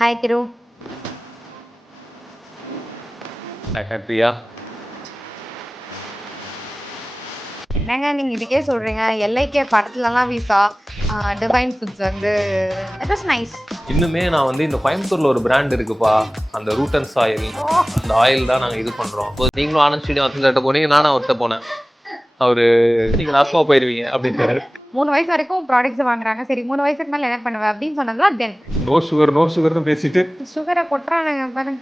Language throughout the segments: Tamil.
Hi, Thiru. Hi, Priya. என்னங்க நீங்க இதுக்கே சொல்றீங்க? எல்ஐகே படத்துலலாம் விசா டிவைன் ஃபுட்ஸ் வந்து இட் வாஸ் நைஸ். இன்னுமே நான் வந்து இந்த கோயம்புத்தூர்ல ஒரு பிராண்ட் இருக்குப்பா, அந்த ரூட் அண்ட் சாயில். அந்த ஆயில் தான் நாங்க இது பண்றோம். நீங்களும் ஆனந்த் ஸ்ரீனிவாசன் போனீங்க, நானும் அவர்கிட்ட போனேன். அவரு நீங்க நாசமா போயிருவீங்க அப்படின்றாரு. 3 வயசு வரைக்கும் ப்ராடக்ட்ஸ் வாங்குறாங்க. சரி 3 வயசுக்கு மேல என்ன பண்ணுவ அப்படின்னு சொன்னதுலாம் தென். நோ சுகர்னு பேசிட்டு சுகரை கொட்டுறானுங்க பாருங்க.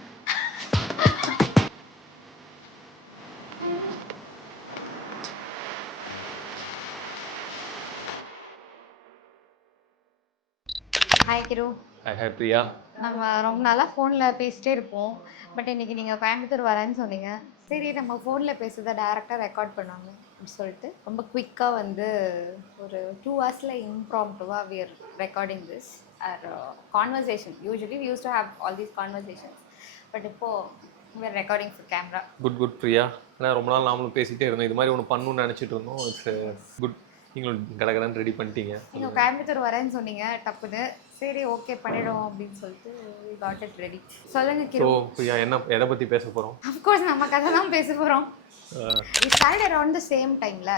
ஹாய் கிரு. ஹாய் பிரியா. நம்ம ரொம்ப நாளா ஃபோன்ல பேசிட்டே இருப்போம். பட் இன்னைக்கு நீங்க கோயம்புத்தூர் வரேன்னு சொன்னீங்க. சரி நம்ம ஃபோன்ல பேசுறத டைரக்டா ரெக்கார்ட் பண்ணுவாங்க அப்படின்னு சொல்லிட்டு ரொம்ப குயிக்கா வந்து ஒரு 2 ஹவர்ஸ்ல இம்ப்ராம்ப்டுவா we are recording this our conversation. Usually we used to have all these conversations. But இப்போ we are recording for camera. Good Priya. ஏன்னா ரொம்ப நாள் நாமளும் பேசிட்டே இருந்தோம். இது மாதிரி ஒன்று பண்ணணும்னு நினைச்சிட்டு இருந்தோம். It's good. நீங்களும் கடகடன்னு ரெடி பண்ணிட்டீங்க. நீங்கள் கோயம்புத்தூர் வரேன்னு சொன்னீங்க டப்புன்னு. சரி ஓகே பண்ணிடுவோம் அப்படின்னு சொல்லிட்டு we got it ready. சொல்லுங்க கிரு. ஸோ பிரியா என்ன எதை பற்றி பேச போகிறோம்? அஃப்கோர்ஸ் நம்ம கதை தான் பேச போகிறோம். we started around the same timeல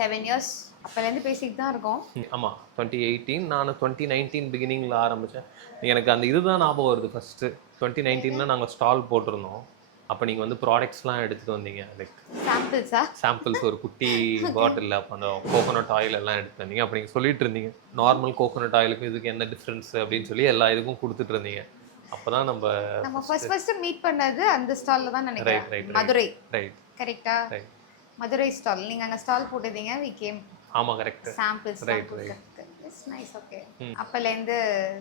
7 years அப்போலேருந்து பேசிக்கிட்டு தான் இருக்கோம். ஆமாம் 2018 நான் 2019 பிகினிங்கில் ஆரம்பித்தேன். எனக்கு அந்த இதுதான் ஞாபகம் வருது. ஃபஸ்ட்டு 2019 நாங்கள் ஸ்டால் போட்டிருந்தோம். அப்போ நீங்கள் வந்து ப்ராடக்ட்ஸ்லாம் எடுத்துகிட்டு வந்தீங்க. லைக் சாம்பிள்ஸ் ஒரு குட்டி பாட்டிலில் அப்போ அந்த கோகோனட் ஆயில் எல்லாம் எடுத்துட்டு வந்தீங்க. அப்போ நீங்கள் சொல்லிட்டு இருந்தீங்க நார்மல் கோகோனட் ஆயிலுக்கும் இதுக்கு என்ன டிஃப்ரென்ஸ் அப்படின்னு சொல்லி எல்லா இதுக்கும் கொடுத்துட்டு இருந்தீங்க. அப்போ தான் நம்ம ஃபர்ஸ்ட் மீட் பண்ணது அந்த ஸ்டாலில் தான் நினைக்கிறேன். மதுரை. ரைட் கரெக்டா? மதுரை ஸ்டால். நீங்கள் அங்கே ஸ்டால் போட்டுருந்தீங்க. we came. ஆமாம் correct. Samples right. It's nice. Okay. அப்போலேருந்து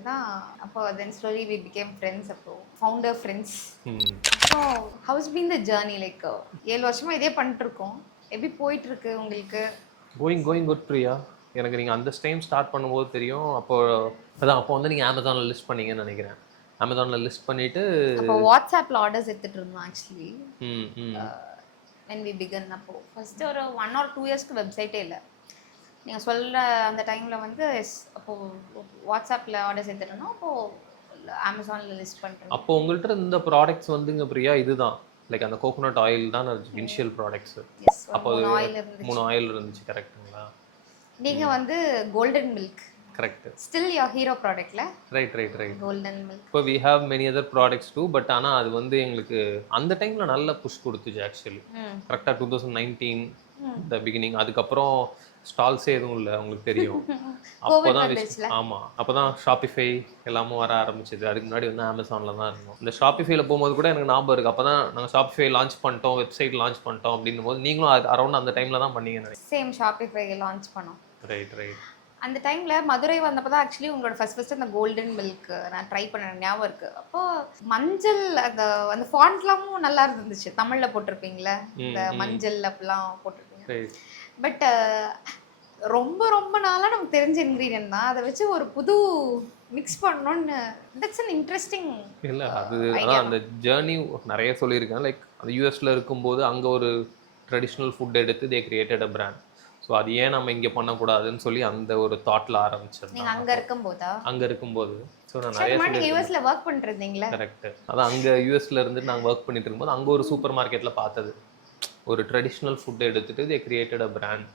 தான் அப்போ then slowly we became friends. அப்போ founder friends. So how's been the journey? Like 7 வருஷமா இதே பண்ணிட்டு இருக்கோம். எப்படி போயிட்டு இருக்கு உங்களுக்கு? Going good Priya. எனக்கு நீங்கள் அந்த டைம் ஸ்டார்ட் பண்ணும்போது தெரியும். அப்போ வந்து நீங்கள் அமேசானில் லிஸ்ட் பண்ணீங்கன்னு நினைக்கிறேன். அமேசானில் லிஸ்ட் பண்ணிவிட்டு அப்போ வாட்ஸ்அப்பில் ஆர்டர்ஸ் எடுத்துகிட்டு இருந்தோம் ஆக்சுவலி. when we began அப்போ ஃபஸ்ட்டு ஒரு 1 or 2 இயர்ஸ்க்கு வெப்சைட்டே இல்லை. நீங்கள் சொல்கிற அந்த டைமில் வந்து அப்போது வாட்ஸ்அப்பில் ஆர்டர்ஸ் எடுத்துட்டோம்னா அப்போது அமேசானில் லிஸ்ட் பண்ணுறோம். அப்போ உங்கள்கிட்ட இந்த ப்ராடக்ட்ஸ் வந்துங்க பிரியா இதுதான் லைக் அந்த கோகோனட் ஆயில் தான் இனிஷியல் ப்ராடக்ட்ஸ். அப்போ 3 ஆயில் இருந்துச்சு கரெக்டுங்களா? நீங்கள் வந்து golden milk correct. Still your hero ப்ராடக்ட்ல. Right golden milk. இப்போ we have many other products too. But ஆனால் அது வந்து எங்களுக்கு அந்த டைமில் நல்ல புஷ் கொடுத்துச்சு ஆக்சுவலி. கரெக்டாக 2019 த பிகினிங். அதுக்கப்புறம் ஸ்டால்ஸே எதுவும் இல்லை உங்களுக்கு தெரியும். அப்போதான் ஆமாம் அப்போதான் ஷாப்பிஃபை எல்லாமும் வர ஆரம்பிச்சது. அதுக்கு முன்னாடி வந்து அமேசானில் தான் இருந்தோம். இந்த ஷாப்பிஃபைல போகும்போது கூட எனக்கு ஞாபகம் இருக்குது. அப்போ தான் நாங்கள் ஷாப்பிஃபை லான்ச் பண்ணிட்டோம், வெப்சைட் லான்ச் பண்ணிட்டோம் அப்படின்னும் போது நீங்களும் அரௌண்ட் அந்த டைமில் தான் பண்ணீங்க. சேம் ஷாப்பிஃபை லான்ச் பண்ணோம். ரைட். அந்த டைமில் மதுரை வந்தப்போ தான் ஆக்சுவலி உங்களோட ஃபர்ஸ்ட் அந்த கோல்டன் மில்க் நான் ட்ரை பண்ண ஞாபகம் இருக்குது. அப்போது மஞ்சள் அந்த ஃபாண்ட்லாமும் நல்லா இருந்துச்சு. தமிழில் போட்டிருப்பீங்களே இந்த மஞ்சள் அப்படிலாம் போட்டிருப்பீங்க. பட் ரொம்ப நாளாக நமக்கு தெரிஞ்ச இன்க்ரீடியன்ட் தான். அதை வச்சு ஒரு புது மிக்ஸ் பண்ணணும்னு தட்ஸ் அன் இன்ட்ரெஸ்டிங். இல்லை அது அதான் அந்த ஜேர்னி நிறைய சொல்லியிருக்கேன். லைக் அந்த யூஎஸில் இருக்கும்போது அங்கே ஒரு ட்ரெடிஷ்னல் ஃபுட் எடுத்து they created a brand. So அது ஏன் நம்ம இங்கே பண்ணக்கூடாதுன்னு சொல்லி அந்த ஒரு தாட்டில் ஆரம்பிச்சது. நீங்கள் அங்கே இருக்கும்போது ஸோ நான் நிறைய யூஎஸ்ல ஒர்க் பண்ணிருந்தீங்களா? கரெக்ட். அதான் அங்கே யூஎஸ்ல இருந்து நாங்கள் ஒர்க் பண்ணிட்டு இருக்கும்போது அங்கே ஒரு சூப்பர் மார்க்கெட்டில் பார்த்தது. ஒரு ட்ரெடிஷ்னல் ஃபுட்டை எடுத்துகிட்டு தே கிரியேட்டட் அ பிராண்ட்.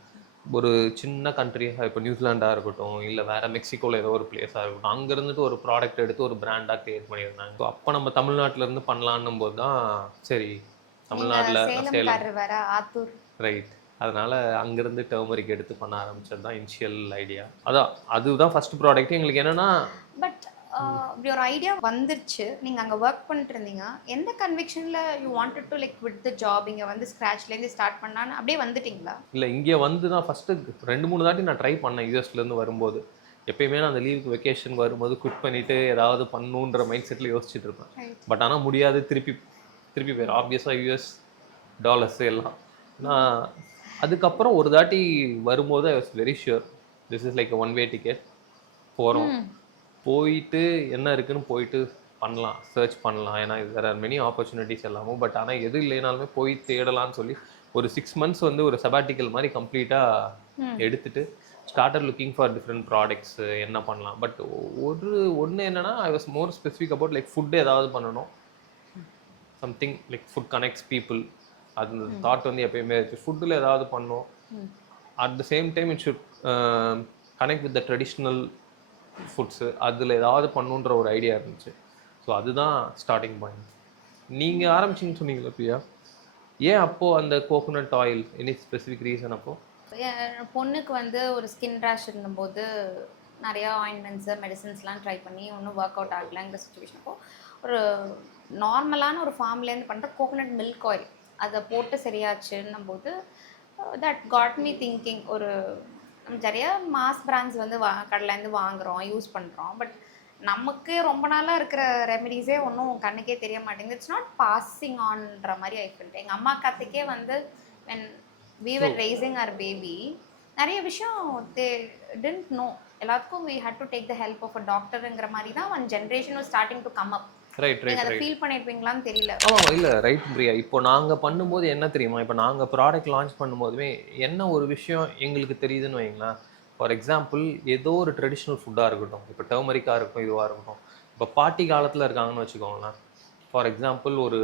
ஒரு சின்ன கண்ட்ரியாக இப்போ நியூசிலாண்டாக இருக்கட்டும் இல்லை வேறு மெக்சிகோவில் ஏதோ ஒரு பிளேஸாக இருக்கட்டும், அங்கே இருந்துட்டு ஒரு ப்ராடக்ட் எடுத்து ஒரு பிராண்டாக கிரியேட் பண்ணியிருந்தாங்க. ஸோ அப்போ நம்ம தமிழ்நாட்டிலேருந்து பண்ணலான்னும் போது தான் சரி தமிழ்நாட்டில் சேலம் ரைட். அதனால் அங்கேருந்து டர்மரிக் எடுத்து பண்ண ஆரம்பிச்சது தான் இனிஷியல் ஐடியா. அதுதான் ஃபர்ஸ்ட் ப்ராடக்ட் எங்களுக்கு. என்னென்னா பட் இப்படி ஒரு ஐடியா வந்துருச்சு. நீங்கள் அங்கே ஒர்க் பண்ணிட்டு இருந்தீங்க. எந்த கன்விக்ஷனில் you wanted to like with the job இங்கே வந்து ஸ்க்ராட்ச்லேருந்து ஸ்டார்ட் பண்ணான்னு அப்படியே வந்துட்டிங்களா? இல்லை இங்கே வந்து தான் ஃபஸ்ட்டு 2-3 தாட்டி நான் ட்ரை பண்ணேன் யூஎஸ்லேருந்து வரும்போது. எப்பயுமே நான் அந்த லீவுக்கு வெக்கேஷன் வரும்போது குவிட் பண்ணிவிட்டு ஏதாவது பண்ணணுன்ற மைண்ட் செட்டில் யோசிச்சுட்டு இருப்பேன். பட் ஆனால் முடியாது. திருப்பி போயிடும் ஆப்வியஸாக யூஎஸ் டாலர்ஸ் எல்லாம். நான் அதுக்கப்புறம் ஒரு தாட்டி வரும்போது I was very sure this is like 1 way ticket. போயிட்டு என்ன இருக்குன்னு போயிட்டு பண்ணலாம், சர்ச் பண்ணலாம். ஏன்னா there are many opportunities எல்லாமும். பட் ஆனால் எது இல்லைனாலுமே போய் தேடலான்னு சொல்லி ஒரு 6 months வந்து ஒரு சபாட்டிக்கல் மாதிரி கம்ப்ளீட்டாக எடுத்துட்டு started looking for different products என்ன பண்ணலாம். பட் ஒன்று என்னன்னா I was more specific about like food ஏதாவது பண்ணணும், something like food connects people. அது தாட் வந்து எப்பயுமே இருக்குது, ஃபுட்டில் ஏதாவது பண்ணணும். At the same time it should connect with the traditional foods, அதில் ஏதாவது பண்ணுன்ற ஒரு ஐடியா இருந்துச்சு. ஸோ அதுதான் ஸ்டார்டிங் பாயிண்ட். நீங்கள் ஆரம்பிச்சிங்கன்னு சொன்னீங்களா பிரியா, ஏன் அப்போது அந்த coconut oil, any specific reason அப்போது? என் பொண்ணுக்கு வந்து ஒரு ஸ்கின் ரேஷ் இருந்தபோது நிறையா ஆயின்மெண்ட்ஸு மெடிசன்ஸ்லாம் ட்ரை பண்ணி ஒன்றும் ஒர்க் அவுட் ஆகலைங்கிற சுச்சுவேஷன் அப்போ ஒரு நார்மலான ஒரு ஃபார்ம்லேருந்து பண்ணுற கோகோனட் மில்க் ஆயில் அதை போட்டு சரியாச்சுன்னும் போது தட் காட் மீ திங்கிங். ஒரு நம்ம நிறைய மாஸ் பிராண்ட்ஸ் வந்து கடையிலேருந்து வாங்குகிறோம், யூஸ் பண்ணுறோம். பட் நமக்கு ரொம்ப நாளாக இருக்கிற ரெமெடிஸே ஒன்றும் கண்ணுக்கே தெரிய மாட்டேங்குது. இட்ஸ் நாட் பாசிங் ஆன்ற மாதிரி ஆகிட்டு. எங்கள் அம்மா கற்றுக்கே வந்து when we were raising our baby நிறைய விஷயம் they didn't know. எல்லாத்துக்கும் we had to take the help of a doctorங்கிற மாதிரி தான் one generation was starting to come up. Right right அதை ஃபீல் பண்ணியிருப்பீங்களான்னு தெரியல. ஆமாம், இல்லை ரைட் பிரியா. இப்போ நாங்கள் பண்ணும்போது என்ன தெரியுமா, இப்போ நாங்கள் ப்ராடக்ட் லான்ச் பண்ணும்போதுமே என்ன ஒரு விஷயம் எங்களுக்கு தெரியுதுன்னு வைங்களேன். ஃபார் எக்ஸாம்பிள் ஏதோ ஒரு ட்ரெடிஷ்னல் ஃபுட்டாக இருக்கட்டும், இப்போ டர்மரிக்காக இருக்கட்டும், இதுவாக இருக்கட்டும், இப்போ பாட்டி காலத்தில் இருக்காங்கன்னு வச்சுக்கோங்களேன். ஃபார் எக்ஸாம்பிள் ஒரு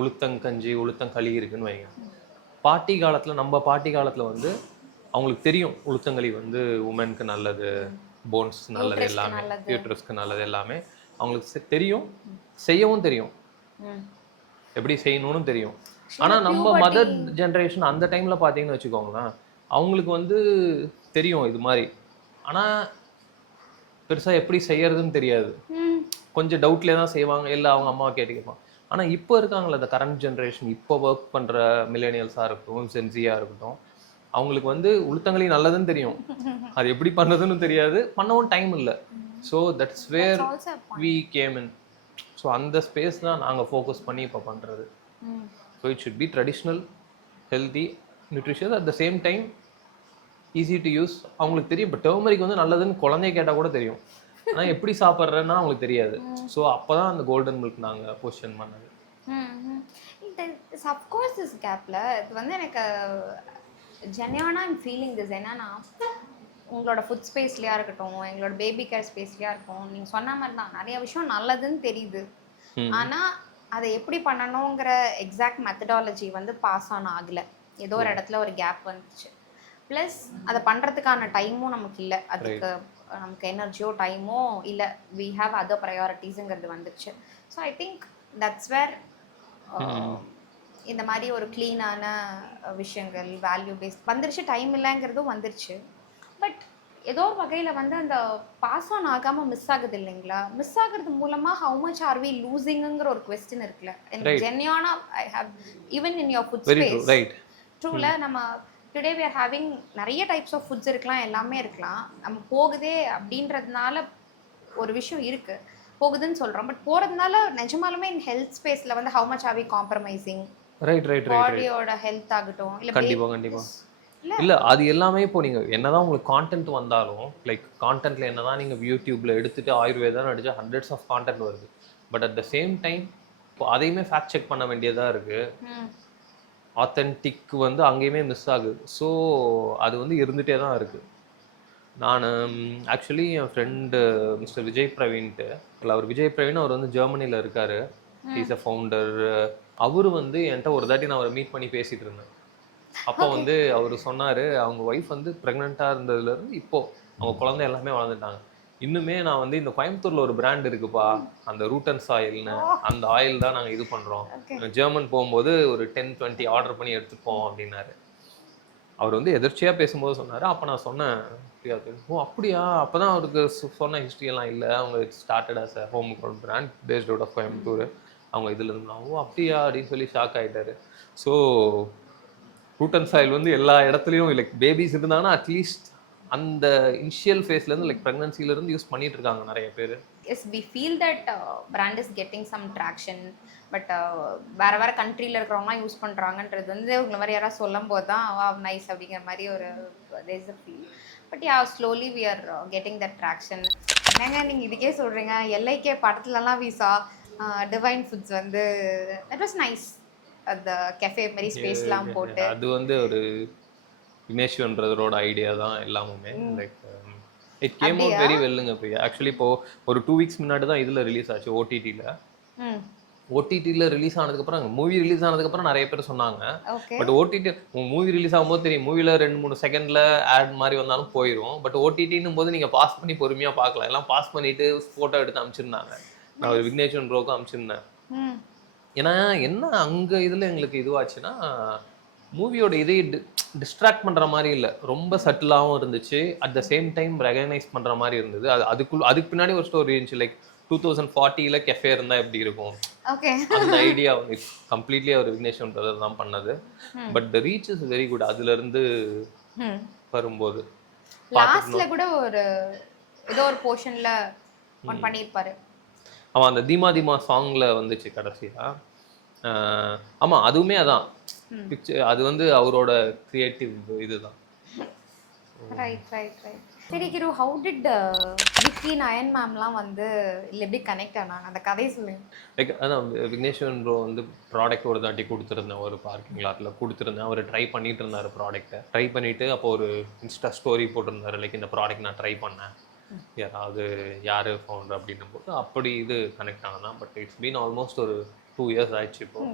உளுத்தங்கஞ்சி உளுத்தங்களி இருக்குன்னு வைங்க. பாட்டி காலத்தில், நம்ம பாட்டி காலத்தில் வந்து அவங்களுக்கு தெரியும் உளுத்தங்களி வந்து உமனுக்கு நல்லது, போன்ஸ் நல்லது, எல்லாமே யூட்ரஸ்க்கு நல்லது, எல்லாமே அவங்களுக்கு தெரியும், செய்யவும் தெரியும், எப்படி செய்யணும்னு தெரியும். ஆனால் நம்ம மதர் ஜென்ரேஷன் அந்த டைமில் பார்த்தீங்கன்னு வச்சுக்கோங்களேன், அவங்களுக்கு வந்து தெரியும் இது மாதிரி, ஆனால் பெருசாக எப்படி செய்யறதுன்னு தெரியாது. கொஞ்சம் டவுட்லேயே தான் செய்வாங்க, இல்லை அவங்க அம்மாவை கேட்டுக்கலாம். ஆனால் இப்போ இருக்காங்களே இந்த கரண்ட் ஜென்ரேஷன், இப்போ ஒர்க் பண்ணுற மில்லேனியல்ஸாக இருக்கட்டும், சென்சியாக இருக்கட்டும், அவங்களுக்கு வந்து உளுத்தங்களி நல்லதுன்னு தெரியும், அது எப்படி பண்ணுறதுன்னு தெரியாது, பண்ணவும் டைம் இல்லை. So that's where we came in. So அந்த ஸ்பேஸ் தான் நாங்கள் ஃபோக்கஸ் பண்ணி இப்போ பண்ணுறது. So it should be traditional, healthy, nutritious, at the same time easy to use. அவங்களுக்கு தெரியும். இப்போ டர்மரிக் வந்து நல்லதுன்னு குழந்தைய கேட்டால் கூட தெரியும், ஆனால் எப்படி சாப்பிட்றேன்னா அவங்களுக்கு தெரியாது. ஸோ அப்போ தான் அந்த கோல்டன் மில்க் நாங்கள் பொசிஷன் பண்ணது. அஃப்கோர்ஸ் திஸ் கேப்பில் இது வந்து எனக்கு ஜென்யூனாக ஐம் ஃபீலிங் திஸ். என்னன்னா உங்களோட ஃபுட் ஸ்பேஸ்லையா இருக்கட்டும், எங்களோட பேபி கேர் ஸ்பேஸ்லையா இருக்கும், நீங்கள் சொன்ன மாதிரி தான் நிறைய விஷயம் நல்லதுன்னு தெரியுது. ஆனால் அதை எப்படி பண்ணணுங்கிற எக்ஸாக்ட் மெத்தடாலஜி வந்து பாஸ் ஆன் ஆகலை. ஏதோ ஒரு இடத்துல ஒரு கேப் வந்துச்சு. ப்ளஸ் அதை பண்ணுறதுக்கான டைமும் நமக்கு இல்லை, அதுக்கு நமக்கு எனர்ஜியோ டைமோ இல்லை. வி ஹாவ் அதர் ப்ரையாரிட்டிஸுங்கிறது வந்துச்சு. So I think that's where இந்த மாதிரி ஒரு க்ளீனான விஷயங்கள், வேல்யூ பேஸ்ட் வந்துருச்சு. டைம் இல்லைங்கிறதும் வந்துருச்சு. பட் ஏதோ ஒரு வகையில் வந்து அந்த பாஸ் ஆன் ஆகாமல் மிஸ் ஆகுது இல்லைங்களா? மிஸ் ஆகுறது மூலமாக ஹவு மச் ஆர் வி லூசிங்குங்கிற ஒரு கொஸ்டின் இருக்குல்ல. எனக்கு ஜென்யூனாக I have even in your food space ட்ரூல நம்ம டுடே வி ஆர் ஹேவிங் நிறைய டைப்ஸ் ஆஃப் ஃபுட்ஸ் இருக்கலாம், எல்லாமே இருக்கலாம். நம்ம போகுதே அப்படின்றதுனால ஒரு விஷயம் இருக்குது, போகுதுன்னு சொல்கிறோம். பட் போகிறதுனால நிஜமாலுமே இன் ஹெல்த் ஸ்பேஸில் வந்து how much are we compromising? பாடியோட ஹெல்த் ஆகட்டும், இல்லை கண்டிப்பாக இல்லை, அது எல்லாமே இப்போ நீங்கள் என்னதான் உங்களுக்கு கான்டென்ட் வந்தாலும், லைக் கான்டென்ட்டில் என்னதான் நீங்கள் யூடியூப்பில் எடுத்துகிட்டு ஆயுர்வேதான்னு அடிச்சா ஹண்ட்ரட்ஸ் ஆஃப் கான்டென்ட் வருது. But at the same time இப்போ அதையுமே ஃபேக்ட் செக் பண்ண வேண்டியதாக இருக்குது. ஆத்தென்டிக் வந்து அங்கேயுமே மிஸ் ஆகுது. ஸோ அது வந்து இருந்துகிட்டே தான் இருக்குது. நான் ஆக்சுவலி என் ஃப்ரெண்டு மிஸ்டர் விஜய் பிரவீன்ட்டு, அவர் விஜய் பிரவீன், அவர் வந்து ஜெர்மனியில் இருக்கார், இஸ் அ ஃபவுண்டர். அவர் வந்து என்கிட்ட ஒரு தாட்டி நான் அவரை மீட் பண்ணி பேசிகிட்டு இருந்தேன். அப்போ வந்து அவர் சொன்னார், அவங்க ஒய்ஃப் வந்து ப்ரெக்னெண்ட்டாக இருந்ததுலேருந்து இப்போது அவங்க குழந்தை எல்லாமே வளர்ந்துட்டாங்க. இன்னுமே நான் வந்து இந்த கோயம்புத்தூரில் ஒரு பிராண்ட் இருக்குப்பா, அந்த ரூட்டன்ஸ் ஆயில்னு, அந்த ஆயில் தான் நாங்கள் இது பண்ணுறோம், ஜெர்மன் போகும்போது ஒரு 10-20 ஆர்டர் பண்ணி எடுத்துப்போம் அப்படின்னாரு. அவர் வந்து எதிர்ச்சியாக பேசும்போது சொன்னார். அப்போ நான் சொன்னேன், ஓ அப்படியா? அப்போ தான் அவருக்கு சொன்ன ஹிஸ்ட்ரியெல்லாம் இல்லை, அவங்க started as a home grown brand based out of Coimbatore, அவங்க இதில் இருந்தாங்க. ஓ அப்படியா அப்படின்னு சொல்லி ஷாக் ஆகிட்டாரு. ஸோ ரூட்டன் சாயில் வந்து எல்லா இடத்துலையும் லைக் பேபிஸ் இருந்தாங்கன்னா அட்லீஸ்ட் அந்த இனிஷியல் ஃபேஸ்லேருந்து லைக் ப்ரெக்னன்சிலேருந்து யூஸ் பண்ணிட்டு இருக்காங்க நிறைய பேர். Yes, we feel that brand is getting some traction. But வேறு வேறு கண்ட்ரியில் இருக்கிறவங்களாம் யூஸ் பண்ணுறாங்கன்றது வந்து உங்களை மாதிரி யாராவது சொல்லும் போது தான் வா நைஸ் அப்படிங்கிற மாதிரி ஒரு there's a feel. But yeah slowly we are getting that traction. என்னங்க நீங்கள் இதுக்கே சொல்கிறீங்க? எல்ஐகே படத்துலலாம் வீசா டிவைன் ஃபுட்ஸ் வந்து தட் வாஸ் நைஸ். அந்த கெஃபே மாதிரி ஸ்பேஸ்லாம் போட்டு அது வந்து ஒரு விக்னேஷ்வரன்றதோட ஐடியா தான் எல்லாமுமே. லைக் இட் கேம் அவுட் அப்படியா? வெரி வெல்லுங்க பிரியா. ஆக்சுவலி இப்போ ஒரு 2 வீக்ஸ் முன்னாடி தான் இதுல ரிலீஸ் ஆச்சு ஓடிடில. ம். ஓடிடில ரிலீஸ் ஆனதுக்கப்புறம் மூவி ரிலீஸ் ஆனதுக்கப்புறம் நிறைய பேர் சொன்னாங்க. Okay. But OTT movie release ஆகும்போது தெரியும், மூவில 2-3 செகண்ட்ல ஆட் மாதிரி வந்தாலும் போயிடும். பட் ஓடிடின்னும் போது நீங்க பாஸ் பண்ணி பொறுமையா பார்க்கலாம். எல்லாம் பாஸ் பண்ணிட்டு போட்டோ எடுத்து அனுப்பிச்சிருந்தாங்க. நான் ஒரு விக்னேஷ்வரன் ப்ரோக்கு அனுப்பிச்சிருந்தேன். ம். ஏன்னா என்ன அங்க இதுல எங்களுக்கு இதுவாச்சுன்னா, மூவியோட இதை டிஸ்ட்ராக்ட் பண்ற மாதிரி இல்ல. ரொம்ப சட்டிலாவும் இருந்துச்சு. At the same time recognise பண்ற மாதிரி இருந்தது. அதுக்கு பின்னாடி ஒரு ஸ்டோரி இருந்துச்சு. லைக் 2040ல கெஃபே இருந்தா எப்படி இருக்கும், ஓகே. அந்த ஐடியா வந்து கம்ப்ளீட்லி அவர் விக்னேஷ்வரன் பிரதர் தான் பண்ணது. But the reach is very good. அதுல இருந்து ம். வரும்போது லாஸ்ட்ல கூட ஒரு ஏதோ ஒரு போர்ஷன்ல ஒன் பண்ணிருப்பாரு. அவன் அந்த தீமா தீமா சாங்ல வந்துச்சு கடைசியா. ஆமா அதுவுமே அதான் பிக்சர். அது வந்து அவரோட கிரியேட்டிவ் இதுதான். Right right right. சரி கிரு, ஹவு டிட் விக்கி நயன் மேம்லாம் வந்து இல்லை எப்படி கனெக்ட் ஆனாங்க, அந்த கதையை சொல்லுங்க. லைக் அதான் விக்னேஷ்வரன் ப்ரோ வந்து ப்ராடக்ட் ஒரு தாட்டி கொடுத்துருந்தேன், ஒரு பார்க்கிங் லாட்டில் கொடுத்துருந்தேன். அவர் ட்ரை பண்ணிட்டு இருந்தார் ப்ராடக்ட்டை. ட்ரை பண்ணிட்டு அப்போ ஒரு இன்ஸ்டா ஸ்டோரி போட்டிருந்தாரு, லைக் இந்த ப்ராடக்ட் நான் ட்ரை பண்ணேன், யாராவது யார் ஃபவுண்டர் அப்படின்னும் போது அப்படி இது கனெக்ட் ஆனதான். பட் இட்ஸ் பீன் ஆல்மோஸ்ட் ஒரு 2 இயர்ஸ் ஆயிடுச்சு இப்போ.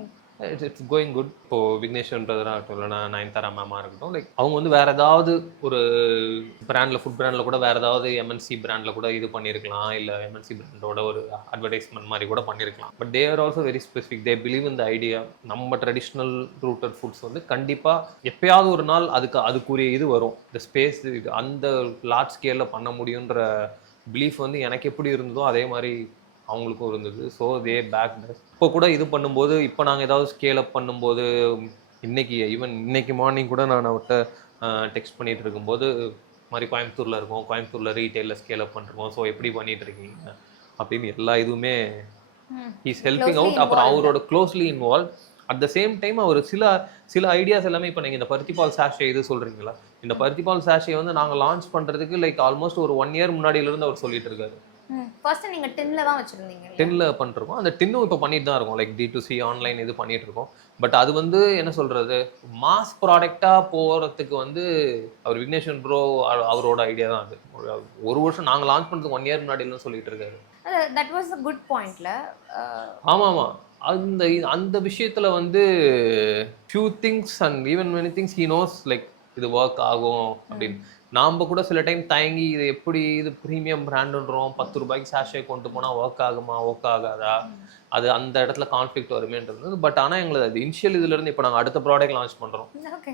It's going good. இப்போ விக்னேஷ்வரன் பிரதராக இருக்கட்டும், இல்லைனா நயன்தாரா மேமாக இருக்கட்டும், லைக் அவங்க வந்து வேற ஏதாவது ஒரு பிராண்டில், ஃபுட் பிராண்டில் கூட வேற ஏதாவது எம்என்சி பிராண்டில் கூட இது பண்ணியிருக்கலாம், இல்லை எம்என்சி பிராண்டோட ஒரு அட்வர்டைஸ்மெண்ட் மாதிரி கூட பண்ணியிருக்கலாம். But they are also very specific. They believe in the idea. நம்ம ட்ரெடிஷ்னல் ரூட்டட் ஃபுட்ஸ் வந்து கண்டிப்பாக எப்பயாவது ஒரு நாள் அதுக்குரிய இது வரும், இந்த ஸ்பேஸ் அந்த லார்ஜ் ஸ்கேலில் பண்ண முடியுன்ற பிலீஃப் வந்து எனக்கு எப்படி இருந்ததோ அதே மாதிரி அவங்களுக்கும் இருந்தது. So they back. இப்போ கூட இது பண்ணும்போது, இப்போ நாங்கள் ஏதாவது ஸ்கேல் அப் பண்ணும்போது, இன்னைக்கு மார்னிங் கூட நான் அவர்கிட்ட டெக்ஸ்ட் பண்ணிட்டு இருக்கும்போது, மாதிரி கோயம்புத்தூரில் இருக்கோம், கோயம்புத்தூரில் ரீட்டெயிலில் ஸ்கேல் அப் பண்ணிருக்கோம், ஸோ எப்படி பண்ணிட்டு இருக்கீங்க அப்படின்னு எல்லா இதுவுமே ஹீஸ் ஹெல்பிங் அவுட். அப்புறம் அவரோட closely involve. At the same time அவர் சில ஐடியாஸ் எல்லாமே, இப்போ நீங்கள் இந்த பருத்திப்பால் சாஷே இது சொல்கிறீங்களா, இந்த பருத்திப்பால் சாஷே வந்து நாங்கள் லான்ச் பண்ணுறதுக்கு லைக் ஆல்மோஸ்ட் ஒரு 1 இயர் முன்னாடியிலேருந்து அவர் சொல்லிட்டு இருக்காரு. ஃபர்ஸ்ட் நீங்க டின்ல தான் வச்சிருந்தீங்க. டின்ல பண்ணிருக்கோம். அந்த டின்னும் இப்போ பண்ணிட்டு தான் இருக்கோம். லைக் D2C ஆன்லைன் இது பண்ணிட்டு இருக்கோம். பட் அது வந்து என்ன சொல்றது, மாஸ் ப்ராடக்டா போறதுக்கு வந்து அவர் விக்னேஷ்வரன் ப்ரோ அவரோட ஐடியா தான் அது. ஒரு வருஷம் நாங்க லான்ச் பண்றதுக்கு 1 இயர் முன்னாடி எல்லாம் சொல்லிட்டு இருக்காரு. தட் வாஸ் a குட் பாயிண்ட்ல. ஆமா ஆமா. அந்த அந்த விஷயத்துல வந்து few things and even many things he knows, like இது ஒர்க் ஆகும் அப்படின்னு. நாம கூட சில டைம் தயங்கி, இது எப்படி, இது ப்ரீமியம் பிராண்டுன்றோம், 10 ரூபாய்க்கு சாஷே கொண்டு போனால் ஒர்க் ஆகுமா ஒர்க் ஆகாதா, அது அந்த இடத்துல கான்ஃப்ளிக்ட் வருமேன்றது. பட் ஆனால் எங்களுக்கு அது இனிஷியல் இதுலேருந்து இப்போ நாங்கள் அடுத்த ப்ராடக்ட் லான்ச் பண்ணுறோம்.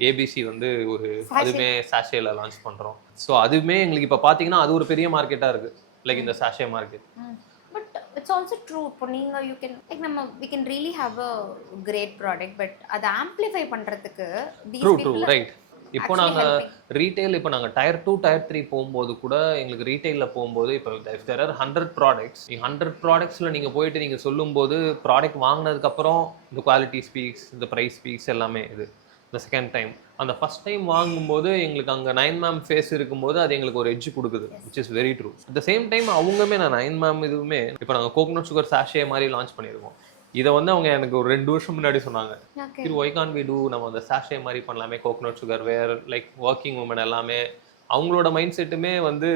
ஏபிசி வந்து ஒரு அதுவுமே சாஷேல லான்ச் பண்ணுறோம். ஸோ அதுவுமே எங்களுக்கு இப்போ பார்த்தீங்கன்னா அது ஒரு பெரிய மார்க்கெட்டாக இருக்குது, லைக் இந்த sachet market. But it's also true. இப்போ நீங்கள் you can like we can really have a great product, but அதை ஆம்பிளிஃபை பண்ணுறதுக்கு ட்ரூ ரைட். இப்போ நாங்கள் ரீட்டைல், இப்போ நாங்கள் டயர் 2 டயர் 3 போகும்போது கூட எங்களுக்கு ரீட்டைலில் போகும்போது, இப்போ தேர் ஆர் 100 ப்ராடக்ட்ஸ். 100 ப்ராடக்ட்ஸில் நீங்கள் போயிட்டு நீங்கள் சொல்லும்போது, ப்ராடக்ட் வாங்கினதுக்கப்புறம் இந்த குவாலிட்டி ஸ்பீக்ஸ், இந்த ப்ரைஸ் ஸ்பீக்ஸ் எல்லாமே இது இந்த செகண்ட் டைம். அந்த ஃபர்ஸ்ட் டைம் வாங்கும்போது எங்களுக்கு அங்கே நயன் மேம் ஃபேஸ் இருக்கும்போது அது எங்களுக்கு ஒரு எட்ஜ் கொடுக்குது, which is very true. At the same time அவங்களுமே நான் நயன் மேம் இதுவுமே இப்போ நாங்கள் கோகனட் சுகர் சாஷே மாதிரி லான்ச் பண்ணியிருக்கோம். இதை வந்து அவங்க எனக்கு ஒரு 2 வருஷம் முன்னாடி சொன்னாங்க, ஒய் கான் வி டூ, நம்ம அந்த சாஷே மாதிரி பண்ணலாமே, கோகனட் சுகர் வேர், லைக் ஒர்க்கிங் உமன் எல்லாமே அவங்களோட மைண்ட் செட்டுமே வந்து